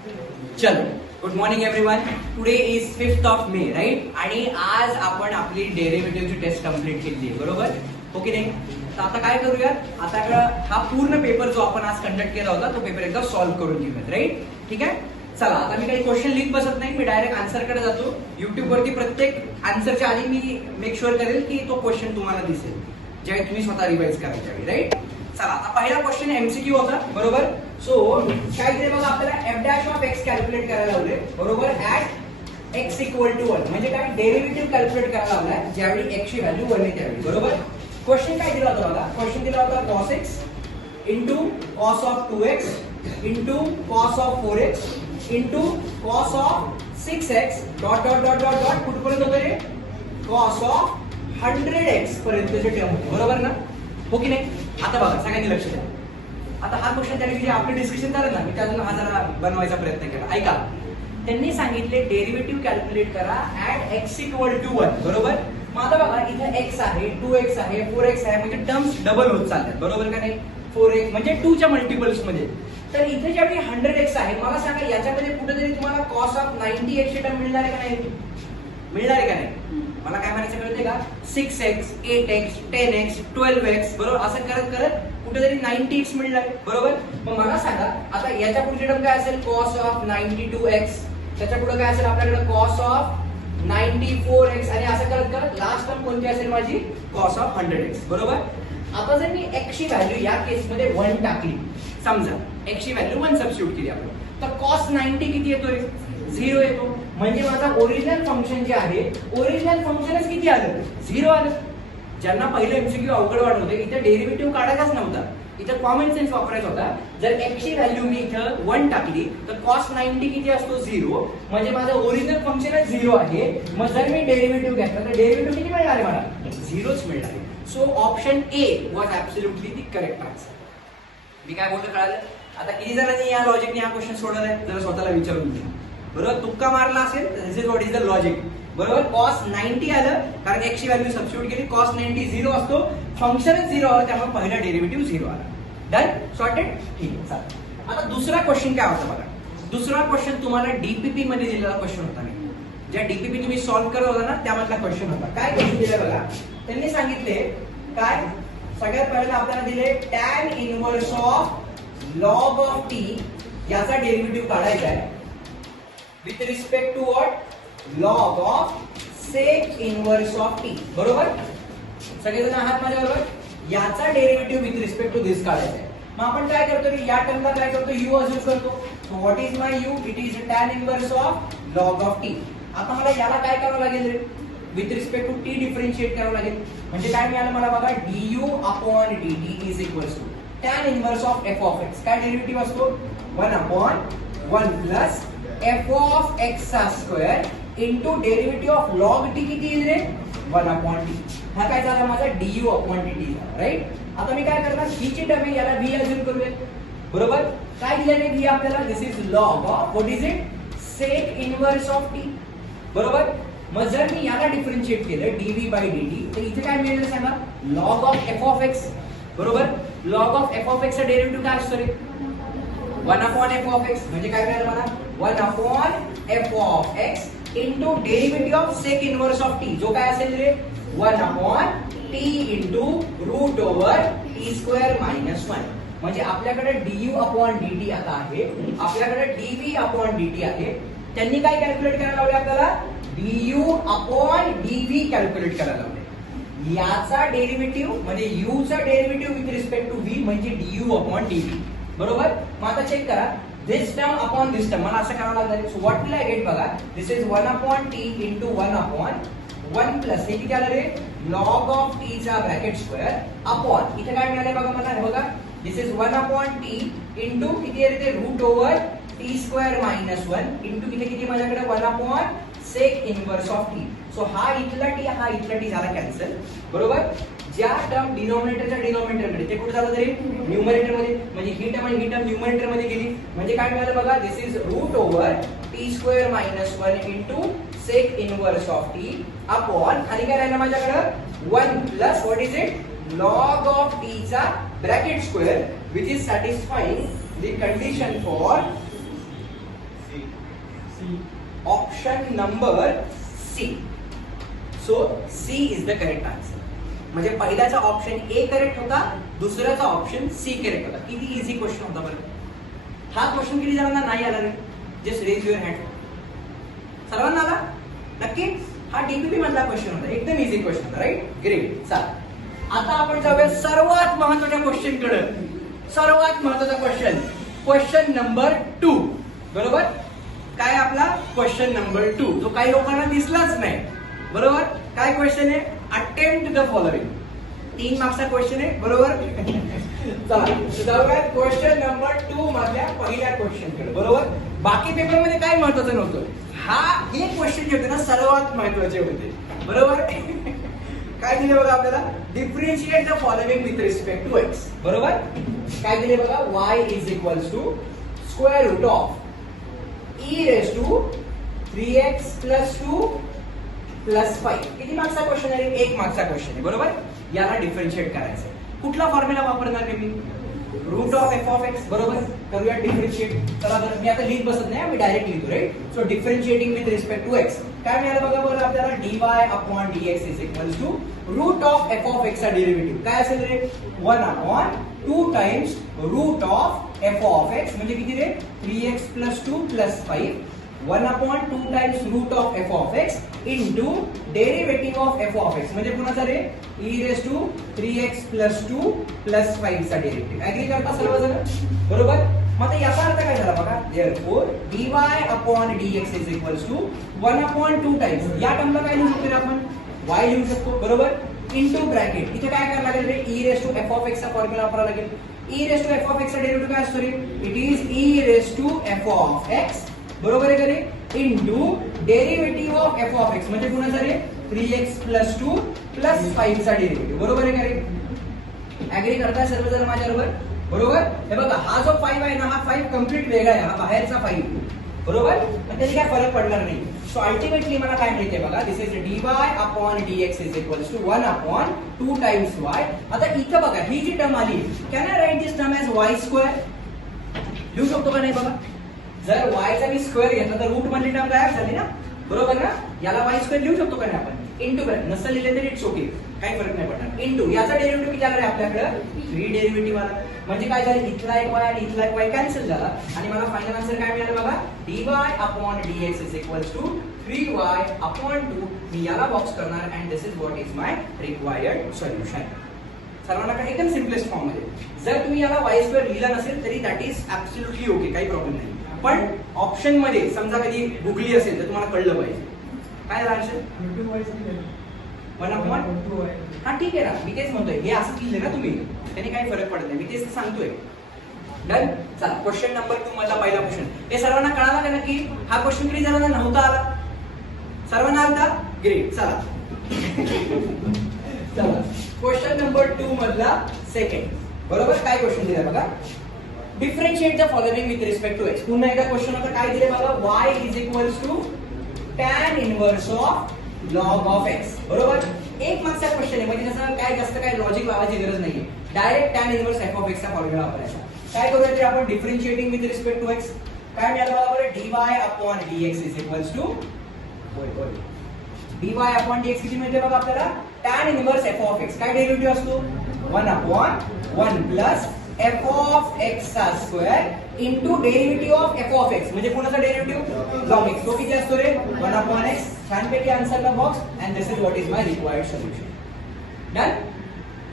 चलो, good morning everyone. Today is 5th of May, right. आणि आज आपण आपली डेरिव्हेटिव्हची टेस्ट कंप्लीट केली आहे, बरोबर हो की नाही? तर आता काय करूयात, आता हा पूर्ण पेपर जो आपण आज कंडक्ट केला होता तो पेपर एकदा सॉल्व्ह करून घेऊयात, राईट. ठीक आहे, चला. आता मी काही क्वेश्चन लिहित बसत नाही, मी डायरेक्ट आन्सरकडे जातो. युट्यूब वरती प्रत्येक आन्सरच्या आधी मी मेक शुअर करेल की तो क्वेश्चन तुम्हाला दिसेल ज्यावेळी तुम्ही स्वतः रिवाइज करायच्या वेळी, राईट. चला, आता पहिला क्वेश्चन एमसीक्यू होता, बरोबर. सो काय केलं बघा, आपल्याला F dash of x calculate करायला लावले, बरोबर. ऍट एक्स इक्वल टू 1 म्हणजे काय, डेरिव्हेटिव्ह कॅल्क्युलेट करायला लावलाय ज्यावेळी एक्स ची व्हॅल्यू 1 आहे त्यावेळी, बरोबर. क्वेश्चन काय दिला होता बघा, क्वेश्चन दिला होता cos x into cos of 2x into cos of 4x into cos of 6x dot dot dot dot dot कुठपर्यंत होतं रे, cos ऑफ 100x पर्यंतचे टर्म होते, बरोबर ना, हो की नाही. आता बघा, सगळ्यांनी लक्ष द्या. आता हा क्वेश्चन त्यांनी आपलं डिस्कशन झालं ना, मी त्यातून हा जरा बनवायचा प्रयत्न केला. ऐका, त्यांनी सांगितले डेरिव्हेटिव्ह कॅल्क्युलेट करा ऍट एक्स इक्वल टू 1, बरोबर. मग आता बघा, इथे x आहे, 2x आहे, 4x आहे, म्हणजे टर्म्स डबल होत चालतात, बरोबर का नाही. 4x म्हणजे 2 च्या मल्टिपल्स मध्ये. तर इथे ज्यावेळी 100x आहे, मला सांगा याच्यामध्ये कुठेतरी तुम्हाला cos ऑफ 90x ची टर्म मिळणार आहे का नाही, मिळणार आहे का नाही. मला काय म्हणायचं कळते का, 6x, 8x, 10x, 12x, बरोबर. असं करत करत कुठेतरी 90x मिळणार, बरोबर. मग मला सांगा आता याच्या पुढची टर्म काय असेल, cos ऑफ 92x. त्याच्या पुढे काय असेल आपल्याकडे, cos ऑफ 94x. आणि असं करत करत लास्ट टर्म कोणती असेल माझी, cos ऑफ 100x, बरोबर. आता जर मी x ची व्हॅल्यू या केस मध्ये 1 टाकली, समजा x ची व्हॅल्यू 1 सबस्टिट्यूट केली आपण, तर cos 90 किती येतो रे, 0 येतो. म्हणजे माझा ओरिजिनल फंक्शन जे आहे, ओरिजिनल फंक्शनच किती आलं, 0 आलं. ज्यांना पहिलं एमसीक्यू अवघड वाटत होते, इथे डेरिव्हेटिव्ह काढायचाच नव्हता, इथे कॉमन सेन्स वापरायचा होता. जर x ची व्हॅल्यू मी इथं 1 टाकली तर cos 90 किती असतो, 0. म्हणजे माझं ओरिजिनल फंक्शनच 0 आहे. मग जर मी डेरिव्हेटिव्ह घेतला तर डेरिव्हेटिव्ह किती मिळणार आहे मला, 0च मिळणार आहे. So option A was absolutely the correct answer. मी काय बोलतो कळालं. आता किती जणांनी या लॉजिकने हा क्वेश्चन सोडवलाय जरा स्वतःला विचारून घ्या, बरोबर. तुक्का मारला असेल तर this is what is the logic, बरोबर. cos 90 आलं कारण x ची व्हॅल्यू सबस्टिट्यूट केली, cos 90 0 असतो, फंक्शनच 0 आलं त्यामुळे पहिला डेरिव्हेटिव्ह 0 आला. डन, सॉर्टेड, ठीक आहे. चालेल. आता दुसरा क्वेश्चन काय होता बघा. दुसरा क्वेश्चन तुम्हाला डीपीपी मध्ये दिलेला क्वेश्चन होता, ज्या डीपीपी तुम्ही सॉल्व्ह करत होता ना त्यामधला क्वेश्चन होता. काय क्वेश्चन दिलं बघा, त्यांनी सांगितले काय, सगळ्यात पहिल्यांदा आपल्याला दिले tan inverse of log of t याचा डेरिव्हेटिव्ह काढायचा आहे with respect to what, log of sec inverse of t, बरोबर. सगळेजण आहात माझ्या बरोबर. याचा derivative with respect to this काढायचा आहे. मग आपण काय करतो, या टर्मला काय करतो, u अज्युम करतो. So what is my u, it is tan inverse of log of t. आता मला याला काय करावं लागेल, with respect to t differentiate करावं लागेल. म्हणजे काय मिळालं मला बघा, du upon dt is equals to tan inverse of f of x. काय डेरिव्हेटिव्ह असतो, 1 upon 1 plus f of x चा square into derivative of log t किती येईल रे, 1 अपॉन t. हा काय झाला माझा du अपॉन dt झाला, राईट. आता मी काय करणार, ही ची टर्म आहे याला v अज्युम करूया, बरोबर. काय दिलेले v आपल्याला, this is log of what is it, sec inverse of t, बरोबर. मग जर मी याला डिफरन्शिएट केलं dv बाय dt तर इथे काय मिळेल सांगा, log of f of x, बरोबर. log of f of x चा डेरिव्हेटिव्ह काय असतो रे, 1 अपॉन f ऑफ x. म्हणजे काय मिळालं मला, 1 upon f of x into derivative of sec inverse of t, जो काय असेल रे, 1 upon t into root over t square minus 1. म्हणजे आपल्याकडे du अपॉन dt आता आहे, आपल्याकडे dv अपॉन dt आहे. त्यांनी काय कॅल्क्युलेट करायला लावले आपल्याला, du अपॉन dv कॅल्क्युलेट करायला लावले. याचा डेरिव्हेटिव्ह म्हणजे u चा derivative with respect to v म्हणजे du अपॉन dv, बरोबर. मग आता चेक करा, this term upon this term मला असं करावं लागणार. So what will I get बघा, this is 1 upon t into 1 upon 1 plus हे किती आलं रे, log ऑफ t चा ब्रॅकेट स्क्वेअर अपॉन इथे काय मिळाले बघा मला, हे बघा, this is 1 upon t into किती आहे ते, route over t square minus 1 into किती माझ्याकडे 1 upon sec inverse of t. So हा इथला t हा इथला t झाला कॅन्सल, बरोबर. ज्या टर्म डिनॉमिनेटरच्या डिनॉमिनेटर मध्ये ते कुठे झालं तरी न्यूमरेटर मध्ये, म्हणजे ही टर्म आणि ही टर्म न्यूमरेटर मध्ये गेली. म्हणजे काय मिळालं बघा, this is root over t square minus 1 into sec inverse of t upon आणि काय राहिलं माझ्याकडे 1 plus what is it, log of t चा bracket square which is satisfying the condition for option number C. So C is the correct answer. म्हणजे पहिल्याचा option A correct होता, दुसऱ्याचा option C correct होता. किती इझी क्वेश्चन होता बरं. हा क्वेश्चन किती जणांना नाही आला रे? Just raise your hand. सर्वांना आला नक्की. हा डीपीपी मधला क्वेश्चन होता, एकदम इझी क्वेश्चन होता, राईट. ग्रेट. चला आता आपण जाऊया सर्वात महत्वाच्या क्वेश्चन कडे. सर्वात महत्वाचा क्वेश्चन, क्वेश्चन नंबर 2. बरोबर. काय आपला क्वेश्चन नंबर 2, जो काही लोकांना दिसलाच नाही. बरोबर. काय क्वेश्चन आहे? Attempt the following. 3 मार्क्सचा क्वेश्चन आहे. बरोबर. चला जाऊया क्वेश्चन नंबर 2 मधल्या पहिल्या क्वेश्चन कडे. बरोबर. बाकी पेपर मध्ये काय महत्वाचं नव्हतं, हे क्वेश्चन जे होते ना सर्वात महत्वाचे होते. बरोबर. काय दिले बघा आपल्याला? Differentiate the following with respect to x. बरोबर. काय दिले बघा? y is equals to square root of e raise to 3x plus 2 plus 5. किती मार्क्सचा क्वेश्चन आहे? 1 मार्क्सचा क्वेश्चन आहे. बरोबर. याला डिफरन्शिएट करायचं. कुठला फॉर्म्युला वापरणार आहे मी? Root of F of X. बरोबर. करूया डिफरन्शिएट. चला बरं, मी आता लिहित बसत नाही, मी डायरेक्ट लिहितो, right. So differentiating with respect to x काय मिळालं बघा बरं आपल्याला? dy upon dx is equal to root of F of x चा डेरिव्हेटिव्ह काय असेल रे? 1 upon 2 times root of F of x म्हणजे किती रे? 3x plus 2 plus 5. 1 upon 2 times root of F of x into derivative of F of x म्हणजे कुणाचा रे? e raise to 3x plus 2 plus 5 चा डेरिव्हेटिव्ह. ऍग्री करता सर्वजण? बरोबर. मग याचा अर्थ काय झाला बघा? therefore dy upon dx is equals to 1 upon 2 times. या टर्मला काय लिहू शकतो आपण? y लिहू शकतो. बरोबर. इंटू ब्रॅकेट इथे काय करायला लागेल रे? e raise to F of x चा फॉर्म्युला वापरावा लागेल. e raise to F of x चा डेरिव्हेटिव्ह काय असतो रे? It is e raise to F of X. बरोबर आहे का रे? Into derivative of F of x म्हणजे कुणाचा रे? 3x प्लस 2 प्लस 5 चा डेरिव्हेटिव्ह. बरोबर आहे का रे? ऍग्री करताय सर्वजण माझ्याबरोबर? बरोबर. हे बघा हा जो 5 आहे ना, हा 5 कम्प्लीट वेगळा आहे, हा बाहेरचा 5. बरोबर. पण त्याची काय फरक पडणार नाही. सो अल्टिमेटली मला काय मिळते बघा? This is dy upon dx is equals to 1 upon 2 times y. आता इथं बघा ही जी टर्म आली, can I write this term as y square? लिहू शकतो का नाही बघा? जर y चा मी स्क्वेअर घेतला तर रूट मधली टर्म गायब झाली ना. बरोबर ना. याला y स्क्वेअर लिहू शकतो का नाही आपण? इंटू ब्रॅकेट नसेल लिहिले तरी इट्स ओके, काही फरक नाही पडणार. इंटू याचा डेरिव्हेटिव्ह किती आला आपल्याकडे? 3 डेरिव्हेटिव्ह आला. म्हणजे काय झालं? इथला एक y आणि इथला एक y कॅन्सल झाला आणि मला फायनल आन्सर काय मिळालं बघा? dy upon dx is equals to 3y upon 2. मी याला बॉक्स करणार and this is what is my required solution. सर्वांना काय एकदम सिम्पलेस्ट फॉर्म मध्ये. जर तुम्ही याला y स्क्वेअर लिहिला नसेल तरी दॅट इज ऍब्सोल्युटली ओके, काही प्रॉब्लेम नाही. पण ऑप्शन मध्ये समजा कधी गुगली असेल तर तुम्हाला कळलं पाहिजे. काय झालं आन्सर? 1 अपॉन 2. हा ठीक आहे ना, मी तेच म्हणतोय. हे असं लिहिले ना तुम्ही, त्याने काही फरक पडत नाही, मी तेच सांगतोय. डन. चला क्वेश्चन नंबर 2 मधला पहिला क्वेश्चन. हे सर्वांना कळाला का नक्की? हा क्वेश्चन किती जणांना नव्हता आला? सर्वांना आला? ग्रेट. चला चला क्वेश्चन नंबर 2 मधला सेकंड. बरोबर. काय क्वेश्चन दिला बघा? Differentiate the following with respect to x. पुन्हा एकदा क्वेश्चन होता, काय दिले बघा? y is equals to tan inverse of log of x. बरोबर. 1 मार्क्सचा क्वेश्चन आहे म्हणजे त्याचं काय जास्त काय लॉजिक लावायची गरज नाहीये. Direct tan inverse f of x चा फॉर्म्युला वापरायचा. काय करूया ते आपण? Differentiating with respect to x. काय मिळालं बघा? dy upon dx is equals to dy upon dx किती मिळते बघा आपल्याला? tan inverse f of x. काय डेरिव्हेटिव्ह असतो? 1 upon 1 plus f of x चा square into derivative of f of x म्हणजे कोणाचा डेरिव्हेटिव्ह? log x. तो किती असतो रे? 1 अपॉन x. छानपैकी आन्सरला box and this is what is my required solution. Done.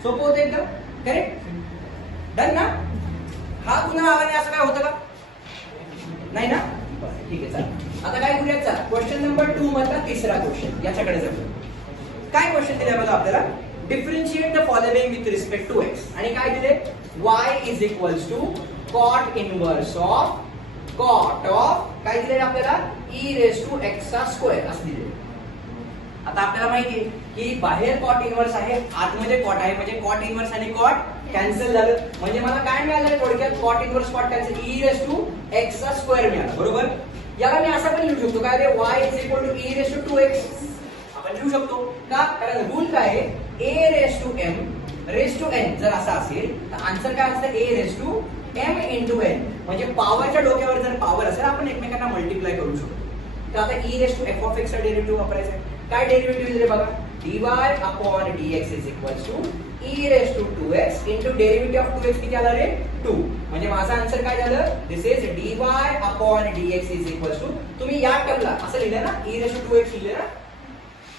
सोपं होतं एकदम. करेक्ट. डन ना. हा पुन्हा आला नाही असं काय होतं का? नाही ना. ठीक आहे. चला आता काय करूया? चला क्वेश्चन नंबर 2 मधला तिसरा क्वेश्चन याच्याकडे जाऊया. काय क्वेश्चन दिलाय बघा आपल्याला? Differentiate the following with respect to x. आणि काय दिले? y is equals to cot inverse of काय दिले आपल्याला? e रेज टू x चा स्क्वेअर असं दिले. आता आपल्याला माहिती आहे की बाहेर कॉट इनवर्स आहे, आतमध्ये कॉट आहे, म्हणजे कॉट इनवर्स आणि कॉट कॅन्सल झालं. म्हणजे मला काय मिळालं थोडक्यात? Cot inverse cot cancel, e raise to x चा स्क्वेअर मिळाला. बरोबर. याला मी असं पण लिहू शकतो काय रे? y is equal to e raise to 2x आपण लिहू शकतो का? कारण रूल काय आहे? a raise to m raise to n जर असा असेल तर आन्सर काय असतं? a raise to m into n. म्हणजे पॉवरच्या डोक्यावर जर पॉवर असेल आपण एकमेकांना मल्टिप्लाय करू शकतो. तर आता e raise to F of x चा डेरिव्हेटिव्ह वापरायचा आहे. काय डेरिव्हेटिव्ह दिले बघा, dy upon dx is equal to e raise to 2x into derivative of 2x किती आला रे 2. म्हणजे माझा आन्सर काय झालं, this is dy upon dx is equal to, तुम्ही या टर्मला असं लिहिलं ना, e रेस टू 2x लिहिलं ना,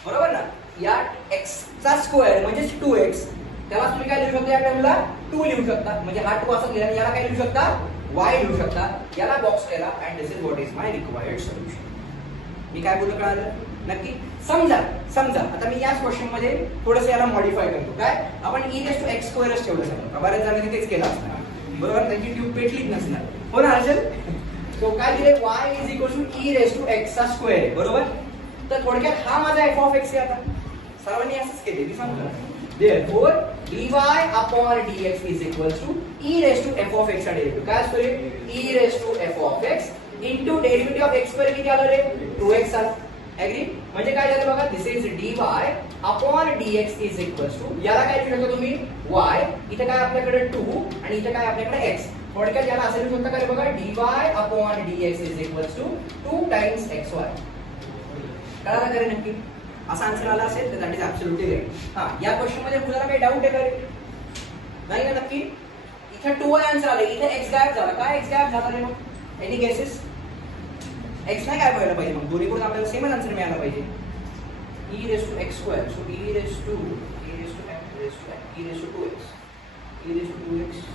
बरोबर ना, या x चा स्क्वेअर म्हणजे 2x, त्याला तुम्ही काय लिहू शकता, या टर्मला 2 लिहू शकता. म्हणजे हा 2 असं लिहिला, याला काय लिहू शकता, y लिहू शकता, याला बॉक्स केला, and this is what is my required solution. मी काय बोलतो कळालं नक्की. समजा आता मी याच क्वेश्चन मध्ये थोडंसं याला मॉडिफाय करतो. काय, आपण e रेस टू x स्क्वेअरच ठेवलं समजा, बऱ्याच जणांनी तेच केलं असणार, बरोबर, त्यांची ट्यूब पेटलीच नसणार, हो ना हर्षल. तो काय दिले, y is equal to e raise to x चा स्क्वेअर आहे, बरोबर. तर थोडक्यात हा माझा f ऑफ x आहे. आता सर्वांनी असंच केले, मी सांगतो. Therefore dy upon dx is equal to e raised to f of x चा डेरिव्हेटिव्ह काय असतो रे, e raised to f of x into derivative of x square किती आलं रे 2x आला. एग्री. म्हणजे काय झालं बघा, this is dy upon dx is equal to, याला काय लिहू शकता तुम्ही y, इथे काय आपल्याकडे 2 आणि इथे काय आपल्याकडे x. थोडक्यात याला असं लिहू शकता काय बघा, dy upon dx is equal to 2 times xy. कळालं का रे नक्की. असा आन्सर आला असेल तर दॅट इज ऍब्सोल्युटली राईट. हा, या क्वेश्चन मध्ये मुलाला काही डाऊट आहे का रे, नाही ना नक्की. इथे 2 आन्सर आले, इथे x गायब झाला. काय x गायब झाला रे मग, एनी गेसेस. x नाही गायब व्हायला पाहिजे, मग दोन्ही कडून आपल्याला सेमच आन्सर मिळाला पाहिजे. e raise to x square, so e raise to f raise to x, e raise to 2x, e raise to 2x.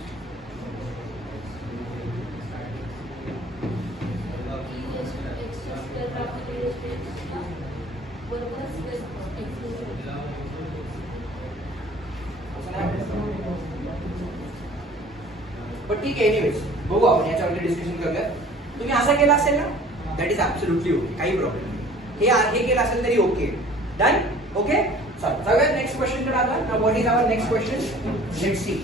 पण ठीक आहे, एनिवेज बघू आपण याच्यावर डिस्कशन करूया. तुम्ही असं केलं असेल ना, दॅट इज ऍब्सोल्युटली ओके, काही प्रॉब्लेम नाही. हे केलं असेल तरी ओके, डन. ओके, चला जाऊया नेक्स्ट क्वेश्चन कडे. आता what is our next question, let's see.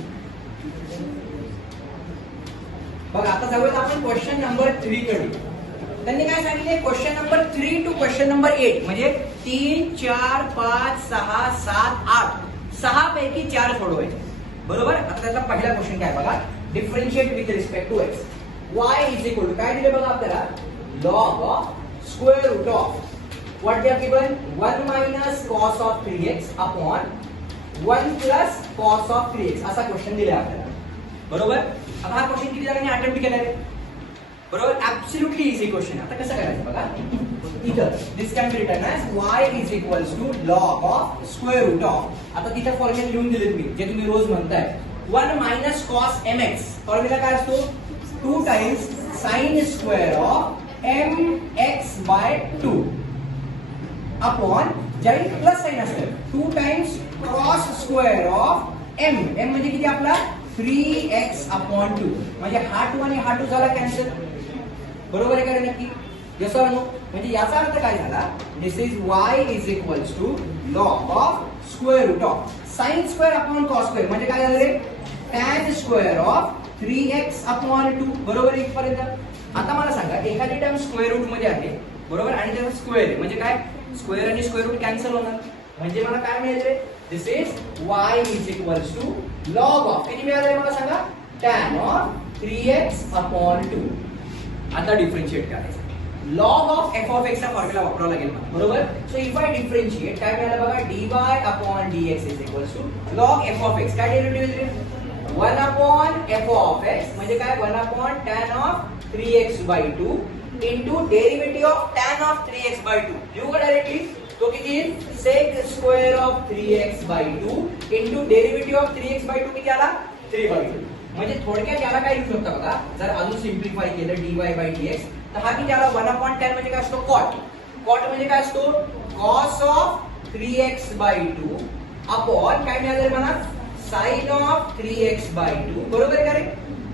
बघा आता जाऊयात आपण क्वेश्चन नंबर 3 कडे. त्यांनी काय सांगितले, question number 3 to question number 8, म्हणजे 3, 4, 5, 6, 7, 8, 6 पैकी 4 सोडवायचे, बरोबर. आता त्याचा पहिला क्वेश्चन काय बघा, differentiate with respect to x. y is equal to काय दिले बघा आपल्याला, log of square root of what they are given, 1 minus cos of 3x upon 1 plus cos of 3x, असा क्वेश्चन दिला आपल्याला, बरोबर. आता हा क्वेश्चन किती जणांनी अटेम्प्ट केला आहे, बरोबर. Absolutely easy question. आता कसं करायचं बघा, इथं this can be written as y is equals to log of square root of, आता तिथे फॉर्म्युला लिहून दिलेत मी, जे तुम्ही रोज म्हणताय, 1 मायनस कॉस mx. फॉर्म्युला काय असतो, 2 times sine square of mx by 2 upon, ज्यावेळी प्लस साइन असतं, 2 times cos square of m. m म्हणजे किती आपला 3x अपॉन 2. म्हणजे हा 2 आणि हा 2 झाला कॅन्सल, बरोबर आहे का नक्की. जसं म्हणू, म्हणजे याचा अर्थ काय झाला, this is y is equals to log of square root of sine square upon cos square, म्हणजे काय झालं रे tan square of 3x upon 2, बरोबर इथपर्यंत. आता मला सांगा, एखादी टर्म स्क्वेअर रूट मध्ये आहे, बरोबर, आणि त्याचा स्क्वेअर आहे, म्हणजे काय, स्क्वेअर आणि स्क्वेअर रूट कॅन्सल होणार, म्हणजे मला काय मिळेल रे, this is y is equals to log of, किती मिळालं मला सांगा, tan ऑफ 3x अपॉन 2. आता डिफरन्शिएट करायचं, log of f of x चा फॉर्म्युला वापरावा लागेल मला, बरोबर. सो इफ आय डिफरन्शिएट, काय मिळालं बघा, dy upon dx is equals to log f of x. काय डेरिव्हेटिव्ह आहे, 1 अपॉन f ऑफ x, म्हणजे काय 1 upon tan of 3x by 2 into derivative of tan of 3x by 2. लिहू का directly, तो किती, sec square of 3x by 2 into derivative of 3x by 2 किती आला, 3 बाय 2. म्हणजे थोडक्यात याला काय लिहू शकता बघा, जर अजून सिम्प्लिफाय केलं dy बाय dx, तर हा किती आला, 1 अपॉन tan म्हणजे काय असतो, cot. cot म्हणजे काय असतो, cos of 3x by 2 upon काय मिळालं मला, sin ऑफ 3x बाय 2, बरोबर आहे का रे.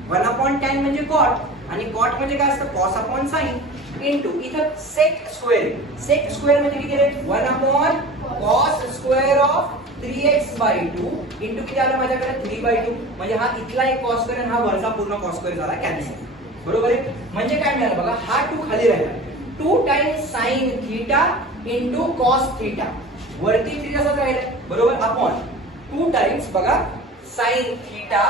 1 अपॉन tan म्हणजे cot, आणि cot म्हणजे काय असतं, cos अपॉन sin इंटू इथं sec स्क्वेअर. sec स्क्वेअर म्हणजे किती रे, 1 upon cos square of 3x by 2 into किती आलं माझ्याकडे, 3 बाय 2. म्हणजे हा इथला एक cos स्क्वेअर आणि हा वरचा पूर्ण cos स्क्वेअर झाला कॅन्सल, बरोबर आहे. म्हणजे काय मिळालं बघा, हा 2 खाली राहिला, 2 times sine theta into cos theta, वरती थीटा तसाच राहिला, बरोबर, अपॉन 2 टाइम्स बघा sine theta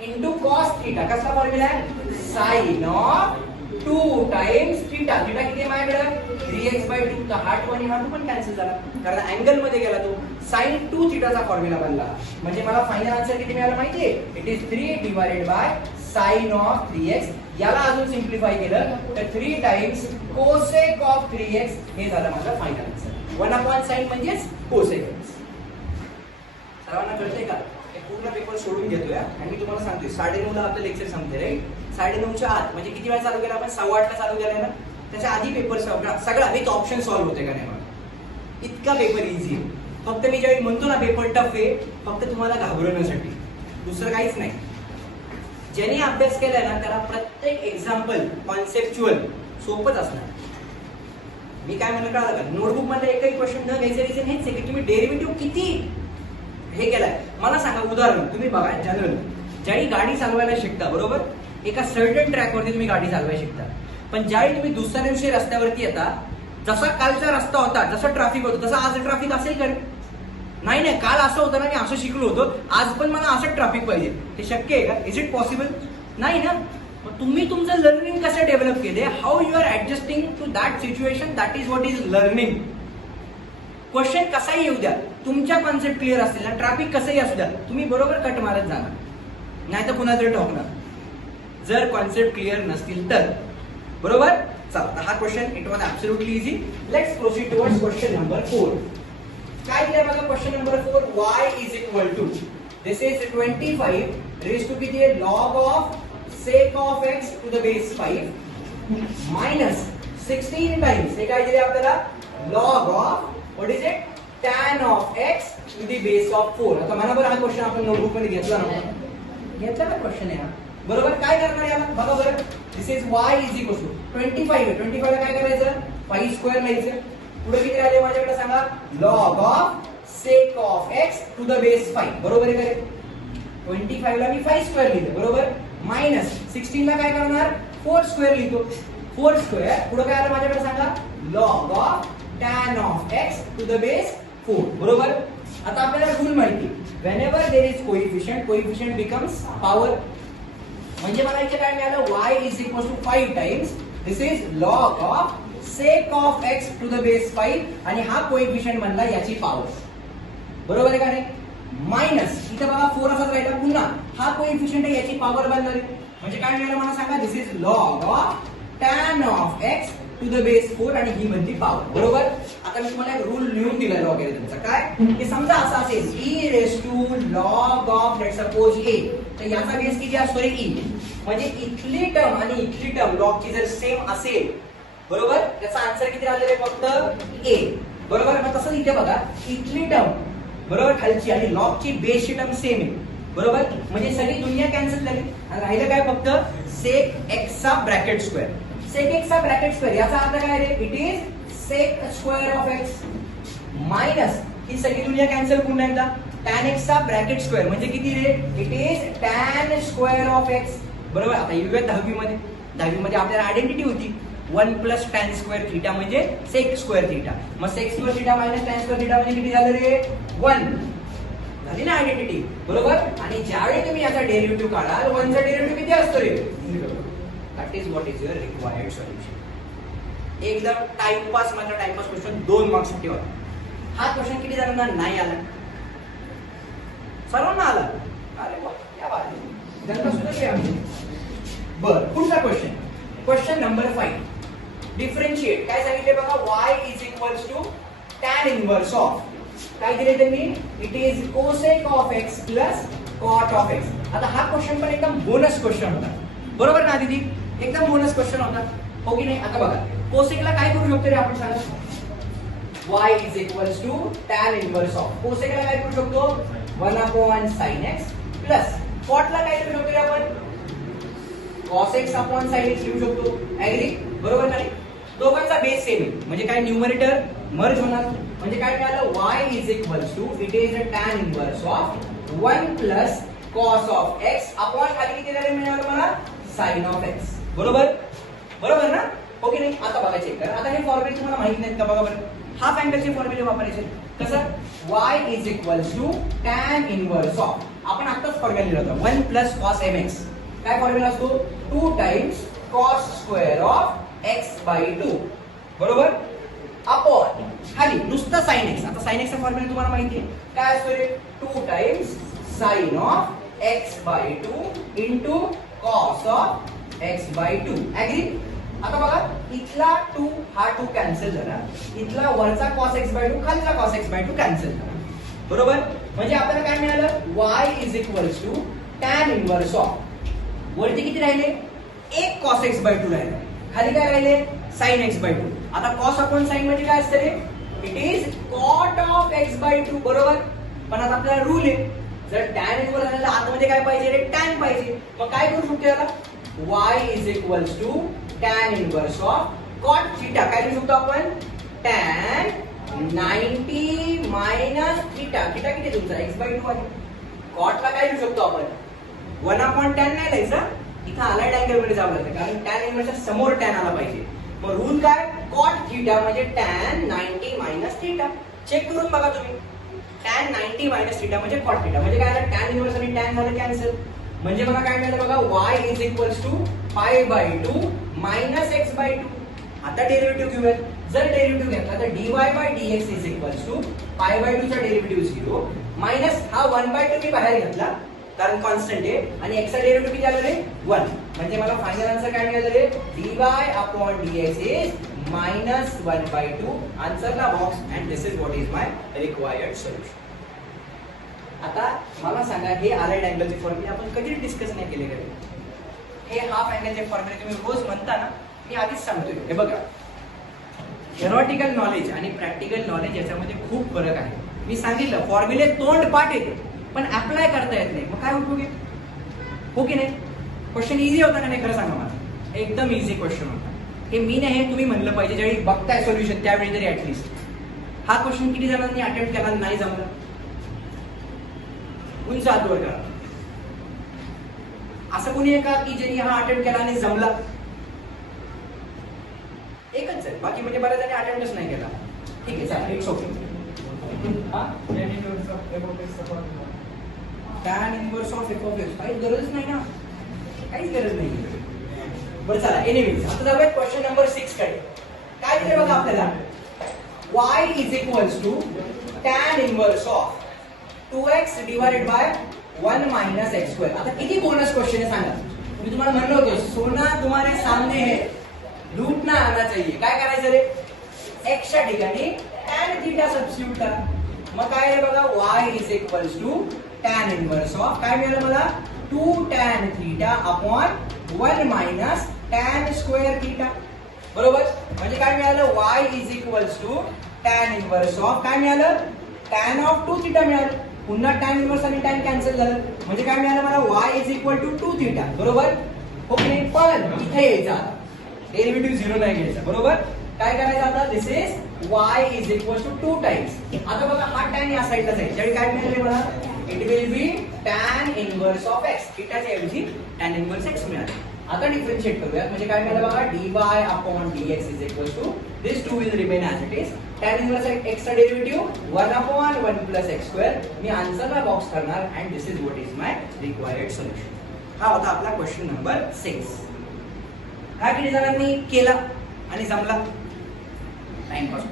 into cos theta. कसला फॉर्म्युला आहे, sine of 2 times theta. Theta किती आहे माझ्याकडे, 3x/2, तर हा 2 आणि हा 2 पण कॅन्सल झाला कारण अँगल मध्ये गेला तो. sin 2 थिटाचा फॉर्म्युला बनला. म्हणजे मला फायनल आन्सर किती मिळाला माहितीये? It is 3 divided by sin of 3x. याला अजून सिम्प्लिफाय केलं तर 3 टाइम्स cosec ऑफ 3x हे झालं माझं फायनल आन्सर. 1/sin म्हणजेच cosec x. सर्वांना कळतंय का? हे पूर्ण पेपर सोडून घेतोय आणि मी तुम्हाला सांगतोय 9:30 ला आपलं लेक्चर संपते राईट. 9:30च्या आत म्हणजे किती वेळा चालू केला आपण? 8:15 ला चालू केलाय ना. त्याच्या आधी पेपर सगळा विथ ऑप्शन सॉल्व्ह होते का नाही? इतका पेपर इझी आहे. फक्त मी ज्यावेळी म्हणतो ना पेपर टफ आहे, फक्त तुम्हाला घाबरवण्यासाठी, दुसरं काहीच नाही. ज्याने अभ्यास केलाय ना त्याला प्रत्येक एक्झाम्पल कॉन्सेप्च्युअल सोपच असणार. मी काय म्हणलं कळलं का? नोटबुक मध्ये एकही क्वेश्चन न घ्यायचं रिझन हेच आहे की तुम्ही डेरिव्हेटिव्ह किती हे केलाय. मला सांगा उदाहरण, तुम्ही बघा जनरल ज्यावेळी गाडी चालवायला शिकता बरोबर, एका सर्टन ट्रॅकवरती तुम्ही गाडी चालवायला शिकता, पण ज्यावेळी तुम्ही दुसऱ्या दिवशी रस्त्यावरती येता, जसा कालचा रस्ता होता, जसं ट्रॅफिक होतं तसं आज ट्रॅफिक असेल का? नाही नाही, काल असं होतं ना, मी असं शिकलो होतो, आज पण मला असं ट्रॅफिक पाहिजे. हे शक्य आहे का? Is it possible? नाही ना. तुम्ही तुमचं लर्निंग कसं डेव्हलप केले, how you are adjusting to that situation, that is what is learning. Question कसाही येऊ द्या, तुमच्या कॉन्सेप्ट क्लिअर असतील ना, ट्रॅफिक कसंही असू द्या, तुम्ही बरोबर कट मारत जाणार, नाही तर कुणा तरी ठोकणार, जर कॉन्सेप्ट क्लिअर नसतील तर. बरोबर. चला, हा question it was absolutely easy. Let's proceed towards question number 4. काय दिलंय बघा question number 4. y is equal to, this is 25 raise to किती आहे? log of sec of x to the base 5 minus 16 times हे काय दिले आपल्याला? log of what is it? tan of x to the base of 4. आता मला बरं हा क्वेश्चन आपण नोटबुक मध्ये घेतला ना, घेतला का क्वेश्चन आहे? बरोबर. काय करणार याला बघा बरं. This is y is equal to 25 आहे. 25 ला काय करायचं? 5 स्क्वेअर लिहायचं. पुढे किती राहिले माझ्याकडे सांगा? log of sec of x to the base 5. बरोबर आहे का? 25 ला मी 5 स्क्वेअर लिहिलं बरोबर, मायनस 16 ला काय करणार? 4 स्क्वेअर लिहितो. 4 स्क्वेअर पुढे काय आलं माझ्याकडे सांगा? log of tan of x to the base 4. बरोबर. आता आपल्याला रूल माहिती, whenever there is coefficient becomes power. म्हणजे मला इथे काय मिळालं? y is equal to 5 times this is log of sec of x to the base 5 आणि हा कोएफिशिएंट म्हणला याची पॉवर. बरोबर आहे का नाही? मायनस इथे बघा 4 असाच राहिला, पुन्हा हा कोएफिशिएंट आहे याची पॉवर बनणार आहे. म्हणजे काय मिळालं मला सांगा? This is log of tan of x to the base 4 आणि ही म्हणजे पॉवर. बरोबर. आता मी तुम्हाला एक रूल लिहून दिलाय लॉगॅरिथमचा. काय की समजा असं असेल e raise to log of let's suppose a, तर याचा बेस किती असतो रे? e. म्हणजे इथली टर्म आणि इथली टर्म लॉग ची जर सेम असेल बरोबर, त्याचा आन्सर किती राहिलेला आहे? फक्त a. बरोबर. मग तसं इथे बघा, इथली टर्म बरोबर खालची आणि लॉग ची बेसची टर्म सेम आहे बरोबर, म्हणजे सगळी दुनिया कॅन्सल झाली आणि राहिलं काय? फक्त sec x चा ब्रॅकेट स्क्वेअर. sec x चा ब्रॅकेट स्क्वेअर याचा अर्थ काय रे? It is sec square of x minus ही सगळी दुनिया कॅन्सल पुन्हा एकदा tan x चा ब्रॅकेट स्क्वेअर म्हणजे किती रे? It is tan square of x. बरोबर. आता येऊया 10वी मध्ये आपल्याला आयडेंटिटी होती 1 प्लस tan स्क्वेअर थीटा म्हणजे sec स्क्वेअर थीटा. मग sec square theta minus tan square theta म्हणजे किती झालं रे? 1 झाली ना आयडेंटिटी. बरोबर. आणि ज्यावेळी तुम्ही याचा डेरिव्हेटिव्ह काढाल 1 चा डेरिव्हेटिव्ह किती असतो रे? That is what is your required solution. एकदम टाइमपास म्हणजे टाइमपास क्वेश्चन 2 मार्क्स साठी होता. हा क्वेश्चन किती जणांना नाही आला? सर्वांना आला. अरे वा, क्या बात आहे. त्यांना सुद्धा बरं. पुढचा क्वेश्चन, क्वेश्चन नंबर 5. डिफरन्शिएट. काय सांगितले बघा? y is equals to tan inverse of, काय दिले त्यांनी? It is cosec of x plus cot of x. आता हा क्वेश्चन पण एकदम बोनस क्वेश्चन होता. बरोबर ना दीदी? एकदम बोनस क्वेश्चन होता, हो की नाही? आता बघा, cosec ला काय करू शकतो रे आपण सांगा? y is equals to tan inverse of. cosec ला काय करू शकतो? 1/sin x प्लस cot ला काय करू शकतो रे आपण? cos x upon sin x लिहू शकतो. ऍग्री? बरोबर नाही? दोघांचा बेस सेम आहे म्हणजे काय? न्यूमरेटर मर्ज होणार. म्हणजे काय मिळालं? y is equals to it is a tan inverse of 1 plus cos of x upon खाली किती झाले मिळालं मला? sin of x. बरोबर. बरोबर ना? हो की नाही? आता बघा चेक करा. आता हे फॉर्म्युले तुम्हाला माहित नाहीत का? बघा बरं. हाफ अँगलचे फॉर्म्युले वापरायचे. कसं? y is equals to tan inverse of, आपण आताच फॉर्म्युला लिहिला होता 1 प्लस cos mx. काय फॉर्म्युला असतो? 2 times cos square of x by 2. बरोबर. अपॉन खाली नुसतं साइन एक्स. आता साइन एक्सचा फॉर्म्युला तुम्हाला माहिती आहे काय असतो रे, 2 times sine of x by 2 into cos of x by 2. Agree. आता बघा इथला 2 हा 2 कॅन्सल झाला, इथला वरचा cos x बाय 2 खालचा cos x बाय 2 कॅन्सल झाला. बरोबर. म्हणजे आपल्याला काय मिळालं, y is equals to tan inverse of वरती किती राहिले, एक cos x बाय 2 राहिले, खाली काय राहिले sin x बाय 2. आता cos अपॉन sin म्हणजे काय असतं रे, it is cot of x by 2. बरोबर. पण आता आपल्याला रूल आहे, जर tan इनवर्स आलं तर आतमध्ये काय पाहिजे रे, tan पाहिजे. मग काय करू शकतो याला, y is equals to tan inverse of cot theta. काय लिहू शकतो आपण, tan 90 मायनस थीटा. थीटा किती तुमचा x बाय 2 आहे. cot ला काय लिहू शकतो आपण, 1/tan नाही लिहायचा, इथं आलाय अँगल मध्ये जावं लागतं कारण tan इनवर्सच्या समोर tan आला पाहिजे. मग रूल काय, cot थीटा म्हणजे tan 90 मायनस थीटा. चेक करून बघा तुम्ही, tan 90 मायनस थीटा म्हणजे cot थीटा. म्हणजे काय झालं, tan इनवर्स आणि tan झालं कॅन्सल. म्हणजे बघा काय मिळालं बघा, y is equals to pi by 2 minus x by 2. आता डेरिव्हेटिव्ह घेऊयात. जर डेरिव्हेटिव्ह घेतला तर dy by dx is equals to pi by 2 चा डेरिव्हेटिव्ह 0 मायनस हा 1/2 मी बाहेर घेतला कारण कॉन्स्टंट आहे आणि x चा डेरिव्हेटिव्ह किती आलं रे, 1. म्हणजे मला फायनल आन्सर काय मिळालं रे, dy upon dx is minus 1/2. Answer ला box and this is what is my required solution. आता मला सांगा, हे आलाइड अँगलचे फॉर्म्युले आपण कधी डिस्कस नाही केले कधी. हे हाफ अँगलचे फॉर्म्युले तुम्ही रोज म्हणता ना, मी आधीच सांगतोय. हे बघा, थेरॉटिकल नॉलेज आणि प्रॅक्टिकल नॉलेज याच्यामध्ये खूप फरक आहे. मी सांगितलं फॉर्म्युले तोंड पाठ येते पण अप्लाय करता येत नाही, मग काय उपयोग आहे, हो की नाही. क्वेश्चन इझी होता का नाही, खरं सांगा मला, एकदम इझी क्वेश्चन होता. हे मी नाही, हे तुम्ही म्हणलं पाहिजे ज्यावेळी बघताय सोल्युशन त्यावेळी तरी ऍटलीस्ट. हा क्वेश्चन किती जणांनी अटेम्प्ट केला नाही जमलं, उंच हात वर करा. असं कोणी आहे का की ज्यांनी हा अटेम्प्ट केला आणि जमला, एकच आहे, बाकी म्हणजे बऱ्याच जणांनी अटेम्प्टच नाही केला. ठीक आहे चला, it's okay. tan inverse of f of x काही गरज नाही ना, काहीच गरज नाही. बरं चला, एनिवेज आता जाऊया क्वेश्चन नंबर 6 कडे. काय दिले बघा आपल्याला, y is equals to tan inverse of 2x divided by 1 minus x square. आता किती बोनस क्वेश्चन आहे सांगा. मी तुम्हाला म्हणलो होतो, सोना तुम्हारे सामने है, लूटना आना चाहिए. काय करायचं रे, x च्या ठिकाणी tan थीटा सबस्टिट्यूट करा. मग काय आहे बघा, y is equals to tan inverse of काय मिळालं मला, 2 tan theta upon 1 minus tan square theta. बरोबर. म्हणजे काय मिळालं, y is equals to tan inverse of काय मिळालं, tan ऑफ 2 थीटा मिळालं. पुन्हा tan इनवर्स आणि tan कॅन्सल झालं. म्हणजे काय मिळालं मला, y is equal to 2 theta. बरोबर. ओके. पण इथे यायचा डेरिव्हेटिव्ह 0 नाही घ्यायचा. बरोबर. काय करायचं आता, this is y is equal to 2 times. आता बघा हा tan या साईडला जाईल, त्यावेळी काय मिळाले मला, it will B tan inverse of x. थीटाच्या ऐवजी tan इनवर्स x मिळाले. आता डिफरन्शिएट करूया. म्हणजे काय मिळालं बघा, dy upon dx is equal to this 2 will remain as it is. tan inverse x चा derivative 1 upon 1 plus x square. मी आन्सरला बॉक्स करणार and this is what is my required solution. हा होता आपला क्वेश्चन नंबर 6. हा किती जणांनी केला आणि जमला, टाइमपास.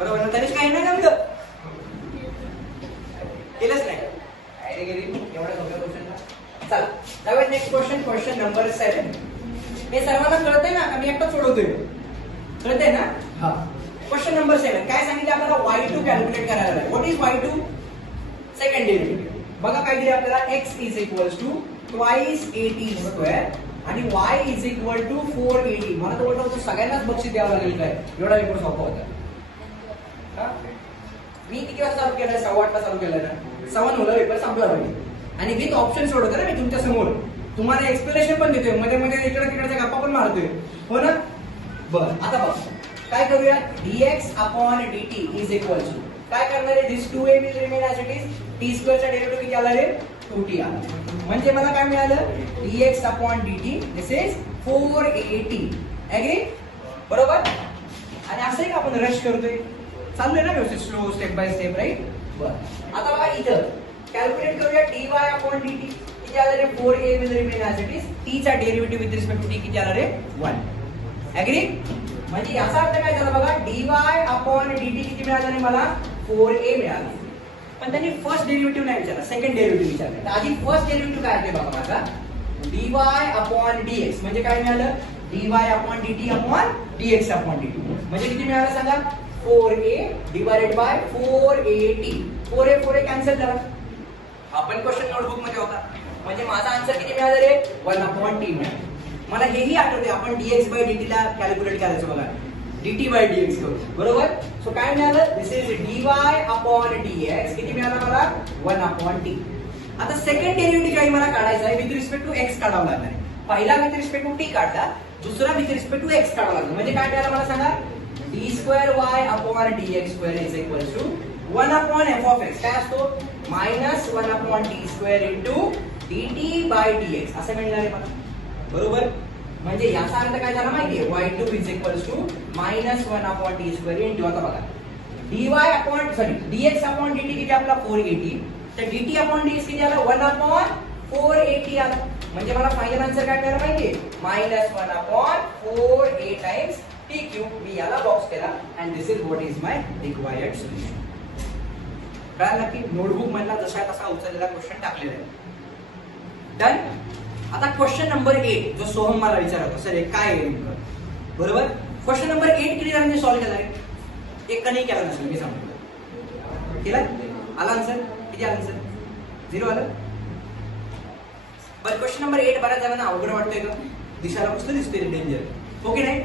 बरोबर ना, तरीच काही नाही जमलं, केलंच नाही एवढ्या सोप्या क्वेश्चनला. चला जाऊया नेक्स्ट क्वेश्चन, क्वेश्चन नंबर 7. हे सर्वांना कळतंय ना का मी एकटा सोडवतोय, कळतंय ना. हा, क्वेश्चन नंबर 7 काय सांगितलं आपल्याला, y2 कॅल्क्युलेट करायला. What is y2, second derivative. बघा काय दिले आपल्याला, x is equals to twice 80 square आणि y इज इक्वल टू 480. मला तर वाटतं सगळ्यांनाच बक्षीस द्यावं लागेल काय, एवढा पेपर सोपा होता. मी किती वाजता चालू केलाय, 8:15 चालू केलाय ना, 7:09 पेपर संपला पाहिजे. आणि विथ ऑप्शन सोडवतो ना मी तुमच्या समोर, तुम्हाला एक्सप्लेनेशन पण देतोय, मध्ये मध्ये इकडे तिकडच्या गप्पा पण मारतोय, हो ना. बरं आता बघ काय करूया, dx upon dt is equal to काय करणार आहे, this 2a will remain as it is. t square चा डेरिव्हेटिव्ह किती आला रे, 2t आला. म्हणजे मला काय मिळालं, dx upon dt this is 480. Agree. बरोबर. आणि असं का आपण रश करतोय, चाललोय ना व्यवस्थित, slow step by step, right. बरं आता बघा इथं कॅल्क्युलेट करूया, dy अपॉन dt किती आला रे, 4a will remain as it is. t चा derivative with respect to t किती आला रे, 1. ऍग्री. म्हणजे याचा अर्थ काय झाला बघा, dy/dt किती मिळालं मला 4a मिळालं. पण त्यांनी फर्स्ट डेरिव्हेटिव्ह नाही विचारला, सेकंड डेरिव्हेटिव्ह विचारलं. तर आधी फर्स्ट डेरिव्हेटिव्ह काय आहे बघा माझा, dy/dx म्हणजे काय मिळालं, dy/dt/dx/dt म्हणजे किती मिळालं सांगा, 4a divided by 4at. 4a cancel झाला. आपण क्वेश्चन नोटबुक मध्ये होता, म्हणजे माझा आन्सर किती मिळाला रे, 1/t मिळाला. मला हेही आठवते आपण dx/dt ला कॅल्क्युलेट करायचं बघा, dt/dx करू, बरोबर. सो काय मिळालं, दिस इज dy/dx किती मिळाला मला, 1/t. आता सेकंड डेरिव्हेटिव्ह काही मला काढायचा आहे, विथ रिस्पेक्ट टू x काढावा लागणार आहे. पहिला विथ रिस्पेक्ट टू t काढला, दुसरा विथ रिस्पेक्ट टू x काढावा लागणार. म्हणजे काय मिळालं मला सांगा, d2y/dx2 is equal to 1/f(x) काय असतो, -1/t2 इंटू dt/dx असं मिळणार आहे मला, बरोबर. म्हणजे याचा अर्थ काय झाला माहितीये, y2 is equal to -1/t2 into, आता बघा dx/dt किती आपला 480, तर dt/dx किती आला, 1/480 आला. म्हणजे मला फायनल आन्सर काय मिळाला माहितीये, -1/4a टाइम्स t क्यूब. मी याला बॉक्स केला and this is what is my required solution. कळालं की नोटबुक मधला जसा तसा उचललेला क्वेश्चन टाकलेला आहे. डन. आता क्वेश्चन नंबर 8 जो सोहम मला विचारत होता, सर हे काय आहे नेमकं, बरोबर. क्वेश्चन नंबर 8 किती जणांनी सॉल्व्ह केला आहे, एक नाही केला नसेल, मी सांगतो. केला, आला आन्सर, किती आला आन्सर, 0 आलं. बरं क्वेश्चन नंबर 8 बऱ्याच जणांना अवघड वाटतोय का, दिसायला कसं दिसतोय, डेंजर, ओके नाही.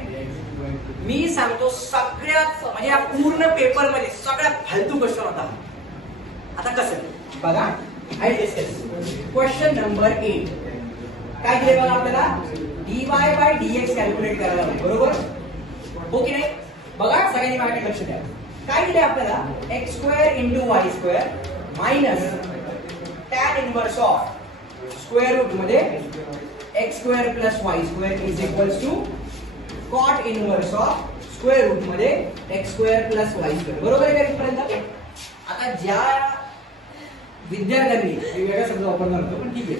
मी सांगतो सगळ्यात म्हणजे या पूर्ण पेपर मध्ये सगळ्यात फालतू क्वेश्चन होता. आता कसं बघा, आय डिस्कस क्वेश्चन नंबर 8 काय दिले बघा आपल्याला, dy/dx कॅल्क्युलेट करायला हवे, बरोबर, हो की नाही. बघा सगळ्यांनी माझ्याकडे लक्ष द्या. काय दिले आपल्याला, x² × y² minus tan inverse of square root मध्ये x² + y² is equals to cot inverse of square root मध्ये x² + y², बरोबर आहे का इथपर्यंत. आता ज्या विद्यार्थ्यांनी वेगवेगळ्या शब्द वापरणार होतो, पण ठीक आहे,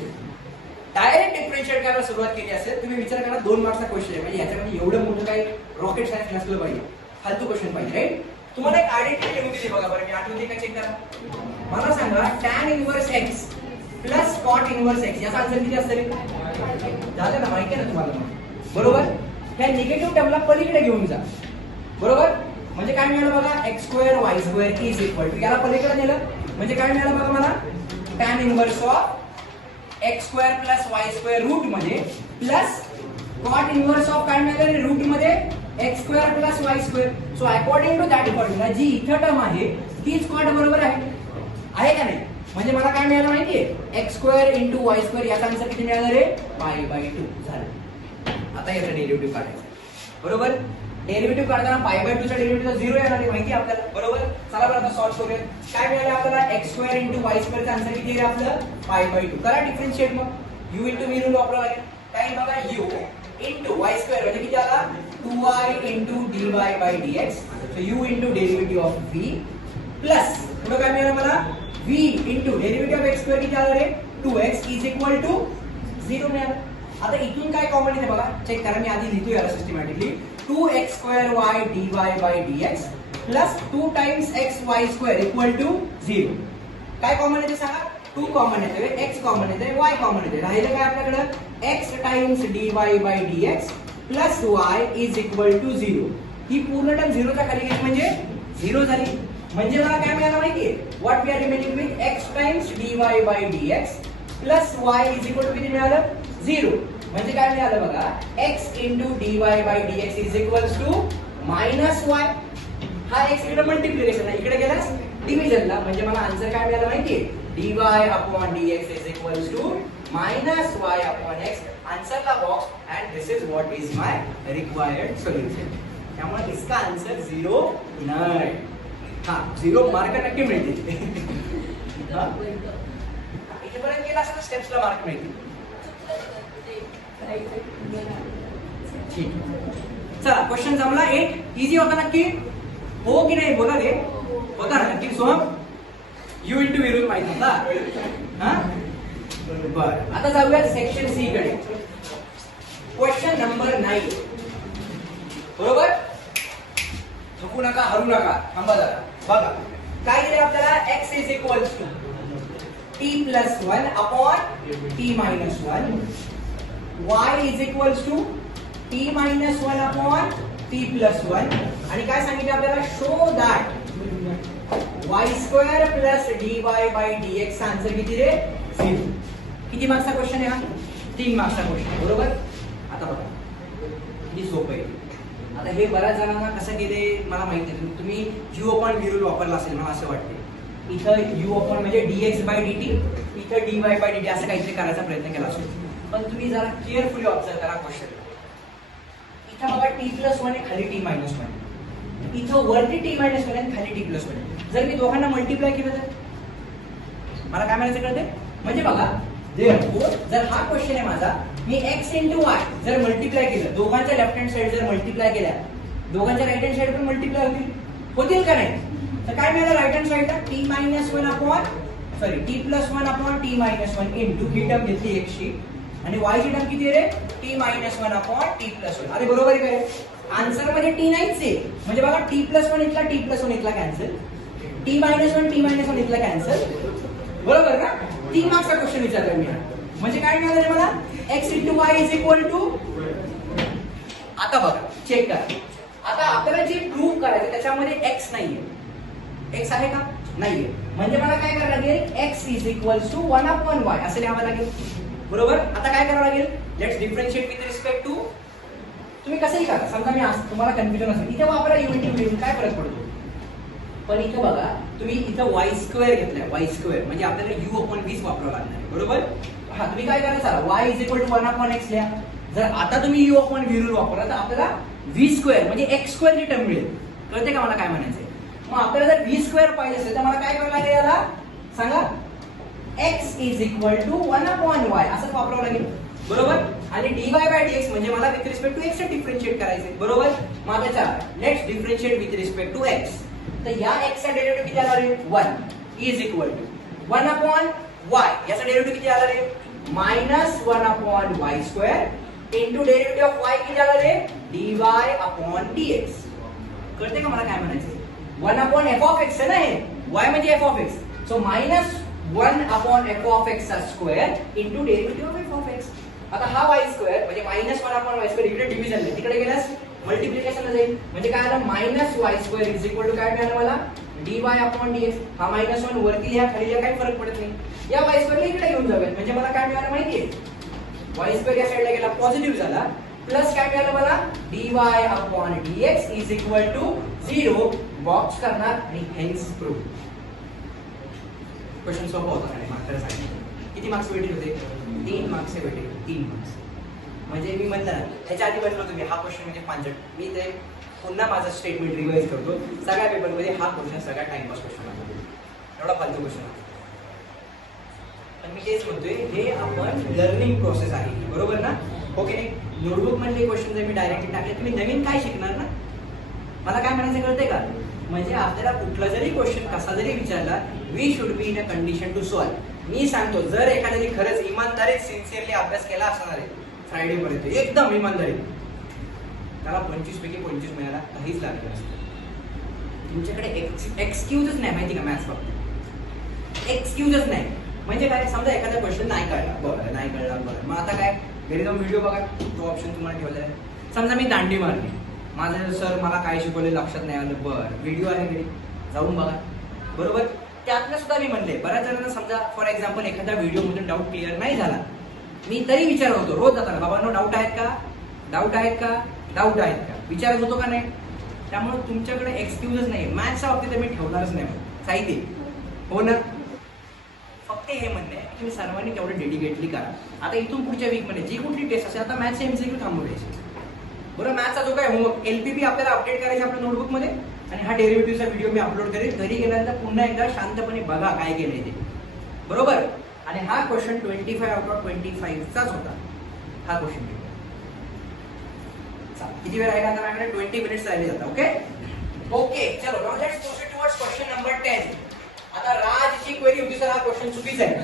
डायरेक्ट डिफरन्शिएट करायला सुरुवात केली असेल, तुम्ही विचार करा 2 मार्क्सचा क्वेश्चन आहे, म्हणजे याच्यामध्ये एवढं मोठं काही रॉकेट सायन्स नसलं पाहिजे, फालतू क्वेश्चन पाहिजे, राईट. तुम्हाला एक आयडेंटिटी लिहून दिली बघा, बरं मी आठवते का चेक करा. मला सांगा tan inverse x plus cot inverse x याचा आन्सर किती असेल, झालं ना, माहिती आहे ना तुम्हाला, बरोबर. ह्या निगेटिव्ह टर्मला पलीकडे घेऊन जा, बरोबर. म्हणजे काय मिळालं बघा, x² y² is equal to, याला पलीकडे नेलं म्हणजे काय मिळालं बघा मला, tan inverse of x² + y² root मध्ये प्लस cot इनवर्स ऑफ काय मिळालं रूट मध्ये x² + y². So according to that formula जी इथं टर्म आहे तीच cot बरोबर आहे का नाही. म्हणजे मला काय मिळालं माहितीये, x² × y² याचा आन्सर किती मिळाला रे, π/2 झालं. आता याचा डेरिव्हेटिव्ह काढायचा, बरोबर. डेरिव्हेटिव्ह काढताना π/2 चा डेरिव्हेटिव्ह 0 येणार आहे, माहिती आहे आपल्याला, बरोबर. चला बरं आता सॉल्व्ह करूया. काय मिळालं आपल्याला, x² × y² चा आन्सर किती आहे आपलं, π/2. करा डिफरन्शिएट, मग u × v रूल वापरावा लागेल. काय बघा, u × y² म्हणजे किती आला, 2y × dy/dx. So u × derivative of v plus पुढे काय मिळालं मला, v × डेरिव्हेटिव्ह ऑफ x² किती आलं रे, 2x इज इक्वल टू 0 मिळालं. आता इथून काय कॉमन येते बघा, चेक करा, मी आधी लिहितो याला systematically. 2x² dy/dx plus 2 times xy² equal to 0. काय कॉमन येते सांगा, 2 कॉमन येते, x कॉमन येते, y कॉमन येते, राहिलं काय आपल्याकडे, x times dy/dx plus y is equal to 0. ही पूर्ण टर्म 0 च्या खाली गेली म्हणजे 0 झाली. म्हणजे मला काय मिळालं माहितीये, what we are remaining with x times dy/dx plus y is equal to किती मिळालं, 0. म्हणजे काय मिळालं बघा, x × dy/dx is equals to -y. हा x इकडे मल्टिप्लिकेशन आहे, इकडे गेलास डिव्हिजनला, म्हणजे मला आन्सर काय मिळालं माहितीये, dy/dx is equals to -y/x. आन्सरला box and this is what is my required solution. त्यामुळे इसका आन्सर 0 नाही. हा 0 मार्क नक्की मिळतील. इथेपर्यंत गेला असता स्टेप्सला मार्क मिळतील. ठीक, चला क्वेश्चन जमला. 8 इझी होता नक्की, हो की नाही, बोला रे, होता ना नक्की. सोहम u × v रूल माहिती होता, हा बर. आता जाऊया सेक्शन सी कडे. क्वेश्चन नंबर 9, बरोबर. थकू नका, हरू नका, थांबा जरा. बघा काय दिले आपल्याला, x is equals to t plus 1 upon t minus 1, y is equals to t minus 1 upon t plus 1, आणि काय सांगितलं आपल्याला, show that y square plus dy by dx चा आन्सर किती रे, 0. किती मार्क्सचा क्वेश्चन आहे हा, 3 मार्क्सचा क्वेश्चन, बरोबर. आता बघा किती सोपं आहे. आता हे बऱ्याच जणांना कसं केले मला माहिती आहे, तुम्ही u अपॉन v रूल वापरला असेल मला असं वाटते. इथं u अपॉन म्हणजे dx बाय dt, इथं dy बाय dt असं काहीतरी करायचा प्रयत्न केला असेल. पण तुम्ही जरा केअरफुली ऑब्झर्व करा क्वेश्चन. इथं बघा t प्लस 1 आहे, खाली t मायनस 1, इथं वरती t मायनस 1 आहे, खाली t प्लस 1 आहे. जर मी दोघांना मल्टिप्लाय केलं तर मला काय म्हणायचं कळते, म्हणजे बघा जर हा क्वेश्चन आहे माझा, मी x इंटू y जर मल्टिप्लाय केलं, दोघांच्या लेफ्ट हँड साइड जर मल्टिप्लाय केल्या, दोघांच्या राईट हँड साइड पण मल्टिप्लाय होतील का नाही, तर काय मिळालं राईट हँड साइडला t minus 1 upon sorry t plus 1 upon t minus 1 into ही टर्म घेतली x ची, आणि y ची टर्म किती रे, t minus 1 upon t plus 1. अरे बरोबर आहे काय, आन्सर मध्ये t नाहीच आहे, म्हणजे बघा t प्लस 1 इथला t प्लस 1 इथला कॅन्सल, t मायनस 1 इथला कॅन्सल, बरोबर ना. 3 मार्क्सचा क्वेश्चन विचारला मी, म्हणजे काय मिळालं मला, x into y is equal to. आता बघा चेक करा, आता आपल्याला जे प्रूव्ह करायचं त्याच्यामध्ये x नाहीये, x आहे का, नाहीये, म्हणजे मला काय करावं लागेल, x is equal to 1 upon y असं लिहावं लागेल, बरोबर. आता काय करावं लागेल, let's differentiate with respect to. तुम्ही कसंही करा, समजा मी तुम्हाला कन्फ्युजन असेल, इथे वापरा युनिटी, काय फरक पडतो, पण इथं बघा तुम्ही इथं y स्क्वेअर घेतलाय, y स्क्वेअर म्हणजे आपल्याला u अपॉन v वापरावं लागणार, बरोबर. हा तुम्ही काय करायचं, y is equal to 1 upon x लिहा. जर आता तुम्ही u अपॉन v रूल वापरला तर आपल्याला v स्क्वेअर म्हणजे x स्क्वेअर ची टर्म मिळेल. कळते का मला काय म्हणायचंय, मग आपल्याला जर v स्क्वेअर पाहिजे असेल तर मला काय करावं लागेल, याला सांगा, x is equal to 1 upon y असं वापरावं लागेल, बरोबर. आणि dy बाय dx म्हणजे मला with respect to x differentiate करायचे, बरोबर. मग आता let's differentiate with respect to x. तर या x चा डेरिव्हेटिव्ह किती आला रे, 1 is equal to 1 upon y, याचा डेरिव्हेटिव्ह किती आला रे, minus 1 upon y square into derivative of y किती आला रे, dy अपॉन dx. कळते का मला काय म्हणायचं, 1 अपॉन f ऑफ x आहे ना हे, y म्हणजे f of x, so minus 1 upon f of x चा square into derivative of f of x. आता हा y स्क्वेअर म्हणजे मायनस 1 अपॉन y स्क्वेअर इकडे डिव्हिजन आहे, तिकडे गेल्यास मल्टिप्लिकेशन जाईल, म्हणजे काय आलं, minus y square is equal to काय मिळालं मला, dy अपॉन dx. हा मायनस 1 वरती लिहा, खाली लिहा, काही फरक पडत नाही. या y स्क्वेअरला इकडे घेऊन जाऊयात, म्हणजे मला काय मिळालं माहितीये, y स्क्वेअर या साईडला गेला पॉझिटिव्ह झाला, प्लस काय मिळालं मला, dy upon dx is equal to 0. Box करणार आणि हेन्स प्रूव्ह. क्वेश्चन सोपा होता का नाही, मात्र सांगितलं. किती मार्क्स भेटले होते, 3 मार्क्स भेटले, 3 मार्क्स. म्हणजे मी म्हणलं ना, ह्याच्या आधी म्हणलो तुम्ही हा क्वेश्चन म्हणजे 5. मी ते पुन्हा माझं स्टेटमेंट रिवाइज करतो, सगळ्या पेपरमध्ये हा क्वेश्चन सगळ्या टाइमपास क्वेश्चन आहे, एवढा फालतू क्वेश्चन आहे. पण मी तेच म्हणतोय, हे आपण लर्निंग प्रोसेस आहे, बरोबर ना. ओके नाही, नोटबुक मधले क्वेश्चन जर मी डायरेक्टली टाकले, तुम्ही नवीन काय शिकणार ना. मला काय म्हणायचं कळतंय का, म्हणजे आपल्याला कुठला जरी क्वेश्चन कसा जरी विचारला, we should be in a condition to solve. मी सांगतो, जर एखाद्याने खरंच इमानदारीत सिन्सिअरली अभ्यास केला असणार आहे फ्रायडे पर्यंत, एकदम इमानदारी, त्याला 25 पैकी 25 मिळाला काहीच लागलं नसतं. तुमच्याकडे एक्सक्यूजच नाही, माहिती का, मॅथ्स बाबतीत एक्सक्यूजच नाही. म्हणजे काय, समजा एखादा क्वेश्चन नाही कळला, बरं नाही कळला, बरं मग आता काय, घरी जाऊन व्हिडिओ बघा, तो ऑप्शन तुम्हाला ठेवलेला आहे. समजा मी दांडी मारली, माझं सर मला काय शिकवले लक्षात नाही आलं, बरं व्हिडिओ आहे घरी, जाऊन बघा, बरोबर. त्यातनं सुद्धा मी म्हणले, बऱ्याच जणांना समजा फॉर एक्झाम्पल एखादा व्हिडिओ मधून डाऊट क्लिअर नाही झाला, मी तरी विचारत होतो रोज जाताना, बाबांनो डाऊट आहेत का, डाऊट आहेत का, डाऊट आहेत का, विचारत होतो का नाही. त्यामुळे तुमच्याकडे एक्सक्यूजच नाही, मॅथ्सच्या बाबतीत मी ठेवणारच नाही साहित्य, हो ना. फक्त हे म्हणणे की तुम्ही सर्वांनी तेवढं डेडिकेटली करा. आता इथून पुढच्या वीकमध्ये जी कुठली टेस्ट असेल, आता मॅथ्स एमसीक्यू थांबू द्यायचे, बरोबर. मॅथ्सचा जो काय होमवर्क LPP आपल्याला अपडेट करायचा आपल्या नोटबुकमध्ये, आणि हा डेरिव्हेटिव्हचा व्हिडिओ मी अपलोड करेन. घरी गेल्यानंतर पुन्हा एकदा शांतपणे बघा काय केलंय ते, बरोबर. आणि हा क्वेश्चन 25 आउट ऑफ 25चाच होता हा क्वेश्चन. किती वेळ राहिला आता माझ्याकडे, 20 मिनिट्स राहिले जातात. ओके चलो, now let's proceed towards question number 10. आता राजची क्वेरी होती, सर हा क्वेश्चन चुकीचा आहे.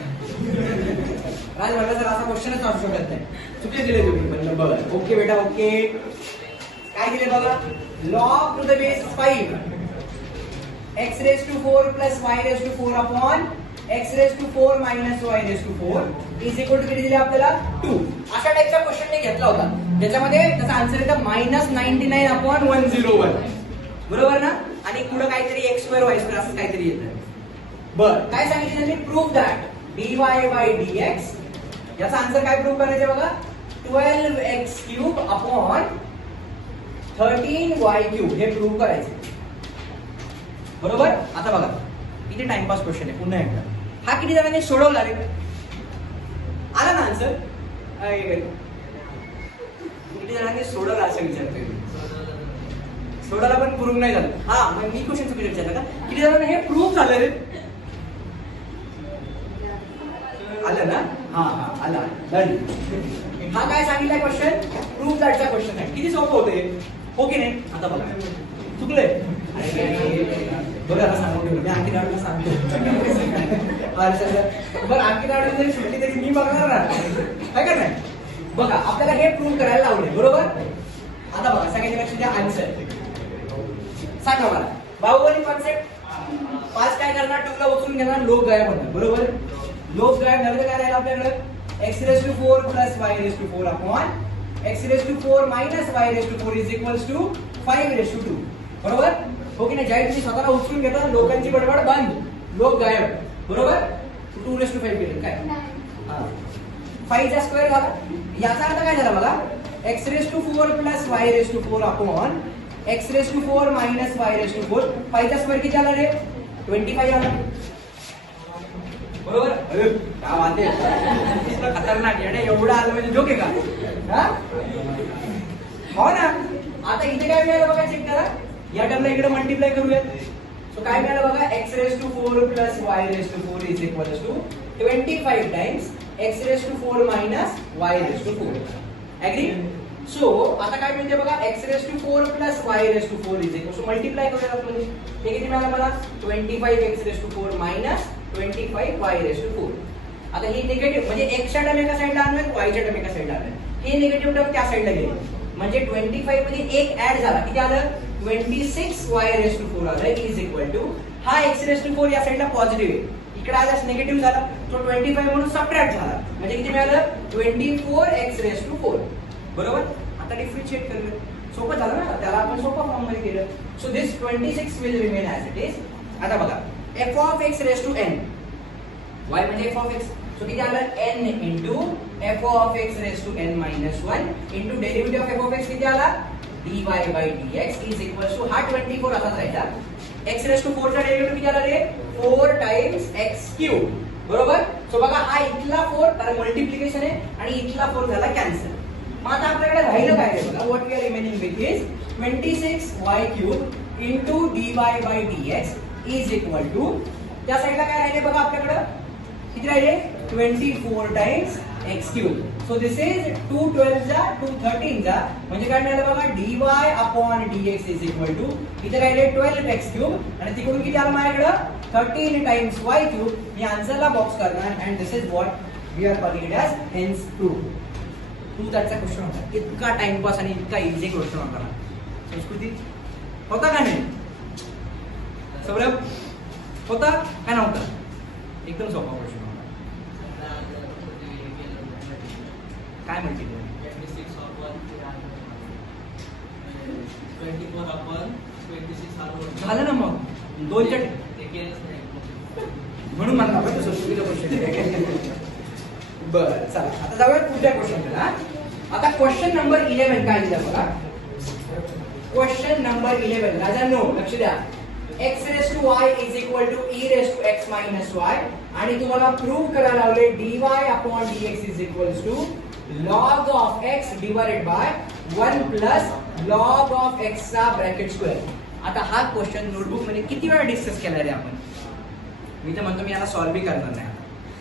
राज म्हटलं सर असा क्वेश्चनच असू शकत नाही, चुकीचे दिले तुम्ही. म्हणलं बघा, ओके बेटा ओके, काय दिले बघा, log to the base 5 x raised to 4 plus y raised to 4 upon x raised to 4 minus y raised to 4 is equal to किती दिले आपल्याला 2. अशा टाइपचा क्वेश्चन मी घेतला होता ज्याच्यामध्ये त्याचा आन्सर येतं -99 upon 101. बरोबर ना. आणि पुढे काहीतरी x स्क्वेअर y स्क्वेअर असं काहीतरी येतं. बरं काय सांगितलं त्यांनी prove that dy by dx याचा आन्सर काय प्रूव्ह करायचं बघा 12x cube upon 13y cube हे प्रूव्ह करायचे. बरोबर. आता बघा किती टाइमपास क्वेश्चन आहे पुन्हा एकदा. हा किती जणांनी सोडवला रे आला ना आन्सर किती जणांनी सोडवला असं विचारतोय. सोडवला पण प्रूव्ह नाही झालं. हा मग मी क्वेश्चन चुकीचं विचारलं का किती जणांना हे प्रूव्ह झालं रे आलं ना. हा आला. हा काय सांगितलाय क्वेश्चन प्रूव्ह दॅटचा क्वेश्चन आहे. किती सोपं होते हो की नाही. आता बघा चुकलंय बरं आता सांगतो मी आणखी गाडीला सांगतो. बरं आणखी गाडी जरी सुटली तरी मी बघणार ना काय करणार. बघा आपल्याला हे प्रूव्ह करायला लावले. बरोबर. आता बघा सगळ्यांच्या लक्ष द्या आन्सर सांगा मला. बाहुबली कॉन्सेप्ट 5 काय करणार 2 ला उचलून घेणार लोक गायब होणार. बरोबर. लोक गायब झाले तर काय राहिलं आपल्याकडे x raised to 4 plus y raised to 4 upon x raised to 4 minus y raised to 4 is equals to 5 raised to 2. बरोबर हो की नाही. ज्यावेळी तुम्ही स्वतःला उचलून घेता लोकांची बडबड बंद लोक गायब. बरोबर. 2 raised to 5 केलं काय 5 चा स्क्वेअर झाला. याचा अर्थ काय झाला बघा x raised to 4 plus y raised to 4 upon x raised to 4 minus y raised to 4 5 चा स्क्वेअर किती आला रे 25 आला. बरोबर. काय वाटते खतरनाक आहे एवढं आलं म्हणजे जोक आहे का हो ना. आता इथे काय मिळालं बघा चेक करा. या टर्मला इकडे मल्टिप्लाय करूयात. सो काय मिळालं बघा x raised to 4 plus y raised to 4 is equals to 25 times x raised to 4 minus y raised to 4. Agree? So आता काय मिळते बघा x raised to 4 plus y raised to 4 is equals to multiply करूयात आपण. हे किती मिळालं मला 25 x raised to 4 minus 25 y raised to 4. आता ही निगेटिव्ह म्हणजे x च्या टर्म एका साइडला आणलं y च्या टर्म एका साइडला आणलं. हे निगेटिव्ह टर्म त्या साइडला गेली म्हणजे 25 मध्ये एक ऍड झाला किती आलं 26 y raised to 4 आलं इज इक्वल टू हा x raised to 4 या साइडला पॉझिटिव्ह आहे इकडे आल्यास निगेटिव्ह झाला तो 25 म्हणून सबट्रॅक्ट झाला म्हणजे किती मिळालं 24 x raised to 4. बरोबर. आता डिफरन्शिएट करूया. सोपं झालं ना त्याला आपण सोपा फॉर्म मध्ये केलं. So this 26 will remain as it is. आता बघा f of x raised to n y म्हणजे f of x सो किती आलं n into f of x raised to n minus 1 into derivative of f of x किती आला dy by dx is equals to हा 24 असाच राहायचा. x raised to 4 चा derivative किती आला रे 4 times x cube. बरोबर. सो बघा हा इथला 4 कारण मल्टिप्लिकेशन आहे आणि इथला 4 झाला कॅन्सल. मग आता आपल्याकडे राहिलं काय बघा what we are remaining with is 26y cube into dy by dx is equal to त्या साइडला काय राहिले बघा आपल्याकडे किती राहिले 24 times x cube. So this is 2 12 जा 2 13 जा म्हणजे काय मिळालं बघा dy upon dx is equal to इथे राहिले 12x cube आणि तिकडून किती आलं माझ्याकडे 13 times y cube. मी आन्सरला बॉक्स करणार and this is what we are calling it as hence proved. तू त्याचा क्वेश्चन होता इतका टाइमपास आणि इतका इझी क्वेश्चन होता ना. संस्कृती होता का नाही सौरभ होता का नव्हता. एकदम सोपा क्वेश्चन होता. काय म्हणते 24 झालं ना मग 2 च्या म्हणून म्हणला संस्कृतीचा क्वेश्चन. बरं चला आता जाऊया पुढच्या क्वेश्चनला. आता क्वेश्चन नंबर 11 काय दिलं बघा. क्वेश्चन नंबर 11 राजांनो लक्ष द्या. x raised to y is equal to e raised to x minus y आणि तुम्हाला प्रूव्ह करायला लावले dy upon dx is equals to log of x divided by 1 plus log of x चा bracket square. आता हा question notebook मध्ये किती वेळा डिस्कस केला रे आपण. मी तर म्हणतो मी याला सॉल्व्ह करणार नाही.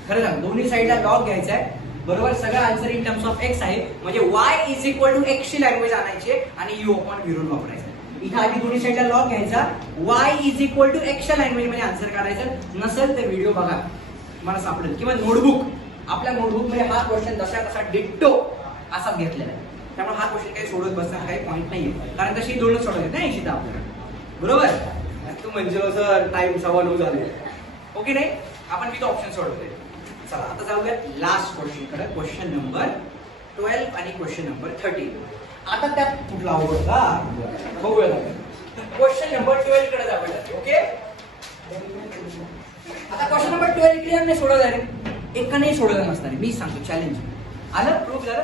खरं सांग दोन्ही साईडला लॉग घ्यायचा आहे. बरोबर. सगळं answer in terms of x आहे म्हणजे y is equal to x ची लँग्वेज आणायची आणि u अपॉन v रूल वापरायचं. इथे आधी दोन्ही साईडला लॉग घ्यायचा y is equal to x च्या लँग्वेज मध्ये आन्सर काढायचं. नसेल तर व्हिडिओ बघा मला सापडेल किंवा नोटबुक आपल्या नोटबुक मध्ये हा क्वेश्चन जसा तसा डिट्टो असाच घेतलेला आहे. त्यामुळे हा क्वेश्चन काही सोडत बसण्याचा काही पॉईंट नाहीये, कारण तशी दोनच सोडवत नाही 80 आपल्याला, बरोबर. तू म्हणजे सर टाइम 9:15 झाले, ओके नाही. आपण किती ऑप्शन सोडवते. चला आता जाऊया लास्ट क्वेश्चन कडे, क्वेश्चन नंबर 12 आणि क्वेश्चन नंबर 13. आता त्यात कुठला अवघड का बघूया. क्वेश्चन नंबर 12 कडे जाऊया. ओके, आता क्वेश्चन नंबर 12 क्लिअर नाही सोडवला रे, एक नाही सोडवलं नसणार, मी सांगतो. चॅलेंज आलं, प्रूफ झालं,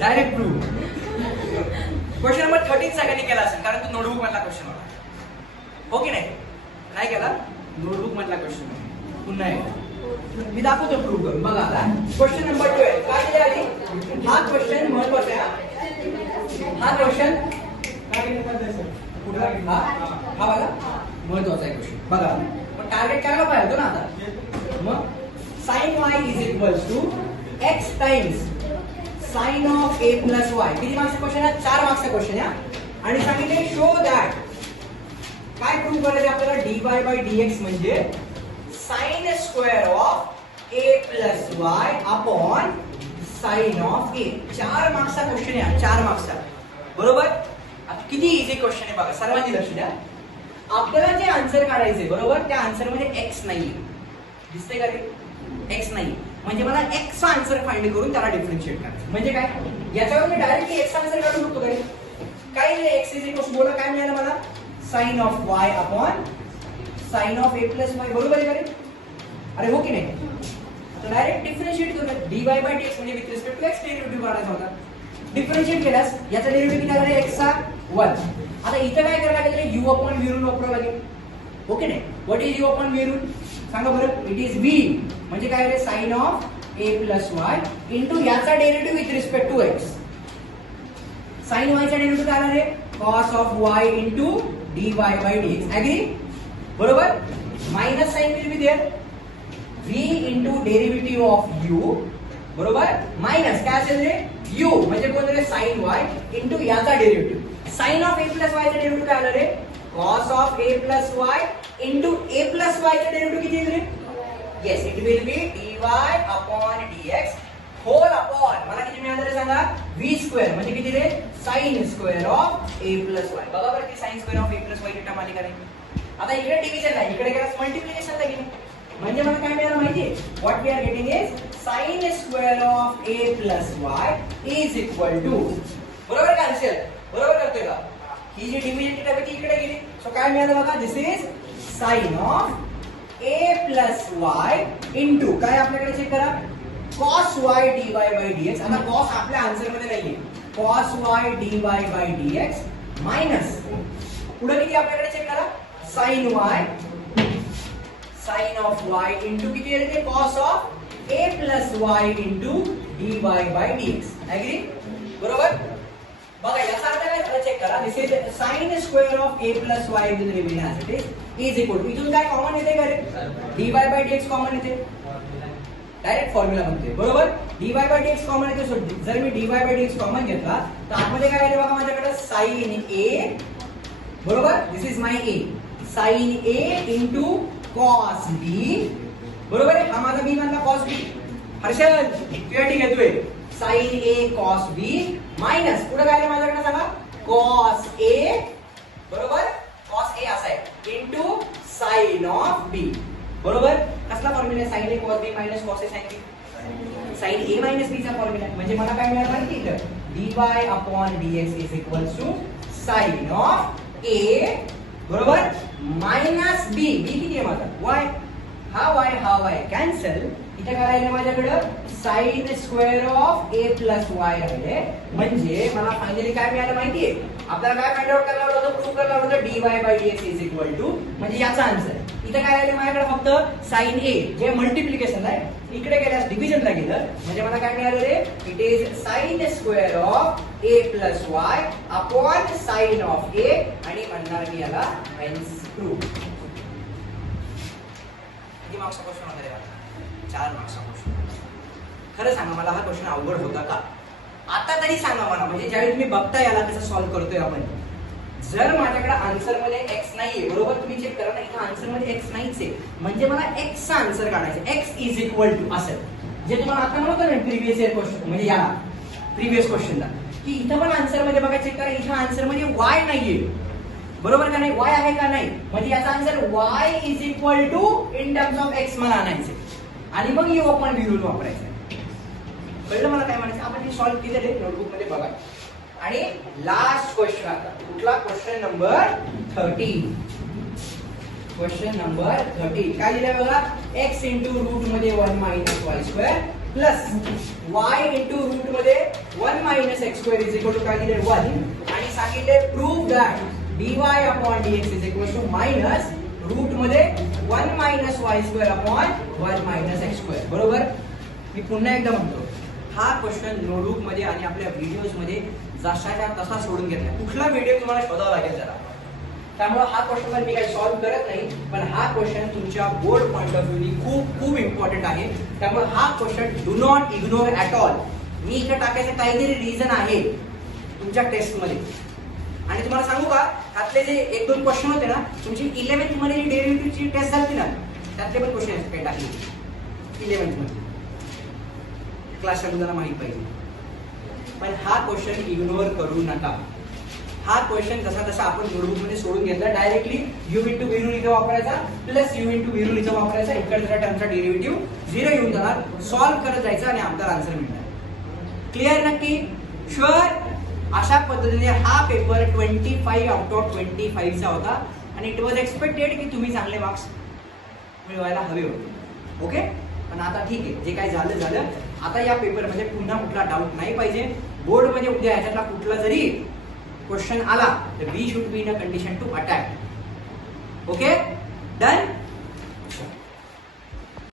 डायरेक्ट प्रूफ. क्वेश्चन नंबर 13 सगळ्यांनी केला असेल, कारण तो नोटबुक मधला क्वेश्चन होता, हो की नाही. नाही केला, नोटबुक मधला क्वेश्चन पुन्हा एकदा मी दाखवतो प्रूफ करून. बघा आता क्वेश्चन नंबर 12 काय दिले आधी. हा क्वेश्चन महत्वाचा आहे. हा क्वेश्चन हा बघा महत्वाचा आहे क्वेश्चन. बघा पण टार्गेट करायला पाहिजे होतं ना आता. मग sin y is equals to x times sin of a plus y. किती मार्क्सचा क्वेश्चन आहे, 4 मार्क्सचा क्वेश्चन आहे. आणि सांगितले शो दॅट, काय प्रूव्ह करायचं आपल्याला, dy by dx म्हणजे sin square of a plus y upon sin of a. 4 मार्क्सचा क्वेश्चन आहे, 4 मार्क्सचा, बरोबर. आता किती इझी क्वेश्चन आहे बघा, सर्वांनी लक्ष द्या. आपल्याला जे आन्सर काढायचे बरोबर, त्या आन्सर मध्ये x नाही दिसते का रे, x नाही. म्हणजे मला x चा आन्सर फाइंड करून त्याला डिफरन्शिएट करायचं. म्हणजे काय, याच्यावर मी डायरेक्टली x चा आन्सर काढू शकतो का रे, काय नाही. x इज इक्वल टू बोला काय मिळालं मला, sin of y upon sin of a plus y, बरोबर आहे का रे. अरे हो की नाही. आता डायरेक्ट डिफरन्शिएट करूया. dy by dx म्हणजे with respect to x derivative काढायचा होता. डिफरन्शिएट केल्यास याचा डेरिव्हेटिव्ह किती आला रे, x चा 1. आता इथं काय करायला लागेल रे, u अपॉन v रूल वापरावं लागेल, ओके नाही. व्हॉट इज u अपॉन v रूल सांगा बरं. इट इज v म्हणजे काय रे, sin of a plus y into याचा derivative with respect to x. sin y चा डेरिव्हेटिव्ह काय आला रे, cos of y into dy by dx. Agree, बरोबर. Minus sine will be there, v into derivative of u, बरोबर. Minus काय असेल रे, u म्हणजे कोण रे, sin y इंटू याचा derivative. sin of a plus y चा डेरिव्हेटिव्ह काय आला रे, cos of a plus y into a plus y चा डेरिव्हेटिव्ह किती येईल रे, yes it will be dy upon dx whole upon मला किती मिळालं रे सांगा, v स्क्वेअर म्हणजे किती रे, sin square of a plus y. बघा बरं ती sin square of a plus y ची टर्म आली का रे. आता इकडे डिव्हिजन नाही, इकडे केल्यास मल्टिप्लिकेशन लागेल. म्हणजे मला काय मिळालं माहितीये, what we are getting is sin square of a plus y is equal to, बरोबर का आन्सर, बरोबर करतोय का. ही जी डिव्हिजन टर्म ती इकडे गेली, सो काय मिळालं बघा, this is sin of a plus y into काय आपल्याकडे चेक करा, cos y dy by dx. आता cos आपल्या आन्सर मध्ये नाहीये, cos y dy by dx minus पुढे किती आपल्याकडे चेक करा, sin ऑफ y इंटू किती येईल ते, cos of a plus y into dy by dx. Agree, बरोबर. बघा याचा अर्थ काय चेक करा, this is sin square of a plus y will remain as it is equal to, इथून काय कॉमन येते का रे, dy by dx कॉमन येते, डायरेक्ट फॉर्म्युला बनते, बरोबर. dy by dx कॉमन येते. सो जर मी dy by dx कॉमन घेतला तर आतमध्ये काय आहे बघा माझ्याकडे, sin a, बरोबर. This is my a, sin a इंटू cos b, बरोबर आहे. हा माझा b मधला cos b. हर्षद तुझ्यासाठी घेतोय sin a cos b minus पुढे काय आहे माझ्याकडे सांगा, cos a, बरोबर. cos a असा आहे इंटू sin ऑफ b, बरोबर. कसला फॉर्म्युला आहे, sin a cos b minus cos a sin b, sin a minus b चा फॉर्म्युला. म्हणजे मला काय मिळालं माहिती आहे, dy upon dx is equals to sin of a, बरोबर, मायनस b. b किती आहे माझा, y. हा y कॅन्सल. इथे काय राहिले माझ्याकडे, sin square of a plus y राहिले. म्हणजे मला फायनली काय मिळालं माहितीये, आपल्याला काय फाइंड आउट करायला होतं, प्रूव्ह करायला होतं dy by dx is equal to, म्हणजे याचा आन्सर. इथे काय राहिले माझ्याकडे फक्त sin a जे मल्टिप्लिकेशन आहे, इकडे गेल्यास डिव्हिजनला गेलं. म्हणजे मला काय मिळालं रे, it is sin square of a plus y upon sin of a, आणि म्हणणार मी याला हेन्स प्रूव्ह. किती मार्क्सचा क्वेश्चन होता यार, 4 मार्क्सचा क्वेश्चन. खरं सांगा मला हा क्वेश्चन अवघड होता का, आता तरी सांगा मला. म्हणजे ज्यावेळी तुम्ही बघता याला कसं सॉल्व्ह करतोय आपण, जर माझ्याकडे आन्सर मध्ये x नाहीये, बरोबर, तुम्ही चेक करा ना, इथं आन्सर मध्ये x नाहीच आहे. म्हणजे मला x चा आन्सर काढायचा, x इज इक्वल टू असेल. जे तुम्हाला आता म्हणतो ना प्रिव्हियस इयर क्वेश्चन म्हणजे याला प्रिव्हियस क्वेश्चनला की इथं पण आन्सर मध्ये बघा चेक करा, इथं आन्सर मध्ये y नाहीये, बरोबर का नाही? y आहे का नाही, म्हणजे याचा answer y is equal to in terms of x मला आणायचे आणि मग यू आपण v रूल वापरायचं. कळलं मला काय म्हणायचं? आपण हे सॉल्व्ह केलेले नोटबुक मध्ये बघा. आणि लास्ट क्वेश्चन आता कुठला? Question number 30. क्वेश्चन नंबर 30 काय दिलंय बघा, x इंटू रूट मध्ये 1 minus y square plus y into root मध्ये 1 minus x square is equal to काय दिलंय 1 आणि सांगितले prove that dy upon dx is equal to minus root मध्ये 1 minus y square upon 1 minus x square. बरोबर? मी पुन्हा एकदा म्हणतो, हा क्वेश्चन नोटबुक मध्ये आणि आपल्या व्हिडिओज मध्ये जशाच्या तसा सोडून घेतला. कुठला व्हिडिओ तुम्हाला शोधावा लागेल जरा, त्यामुळे हा क्वेश्चन मी काही सॉल्व्ह करत नाही, पण हा क्वेश्चन तुमच्या बोर्ड पॉइंट ऑफ व्ह्यू खूप खूप इम्पॉर्टंट आहे. त्यामुळे हा question do not ignore at all. मी इथे टाकायचं काहीतरी रिझन आहे तुमच्या टेस्ट मध्ये. आणि तुम्हाला सांगू का, त्यातले जे 1-2 क्वेश्चन होते ना तुमची 11th मध्ये डेरिव्हेटिव्हची टेस्ट झाली ना, त्यातले पण क्वेश्चन काही टाकले 11th मध्ये, क्लासच्या मुलांना माहित पाहिजे. पण हा क्वेश्चन इग्नोर करू नका. हा क्वेश्चन जसा तसा आपण नोटबुक मध्ये सोडून घेतला. Directly u into V rule इथं वापरायचा plus u into V rule इथं वापरायचा. इकडे जरा टर्मचा डेरिव्हेटिव्ह 0 येऊन जाणार, सॉल्व्ह करत जायचं आणि आपल्याला आन्सर मिळणार. क्लिअर? नक्की? शुअर? अशा पद्धतीने हा पेपर 25 आउट ऑफ 25 चा होता आणि इट वॉज एक्सपेक्टेड की तुम्ही चांगले मार्क्स मिळवायला हवे होते. ओके, पण आता ठीक आहे, जे काय झालं झालं. आता या पेपर मध्ये पुन्हा कुठला डाऊट नाही पाहिजे. बोर्ड मध्ये उद्या याच्यातला कुठला जरी क्वेश्चन आला तर we should be in a condition to attack. Okay, done.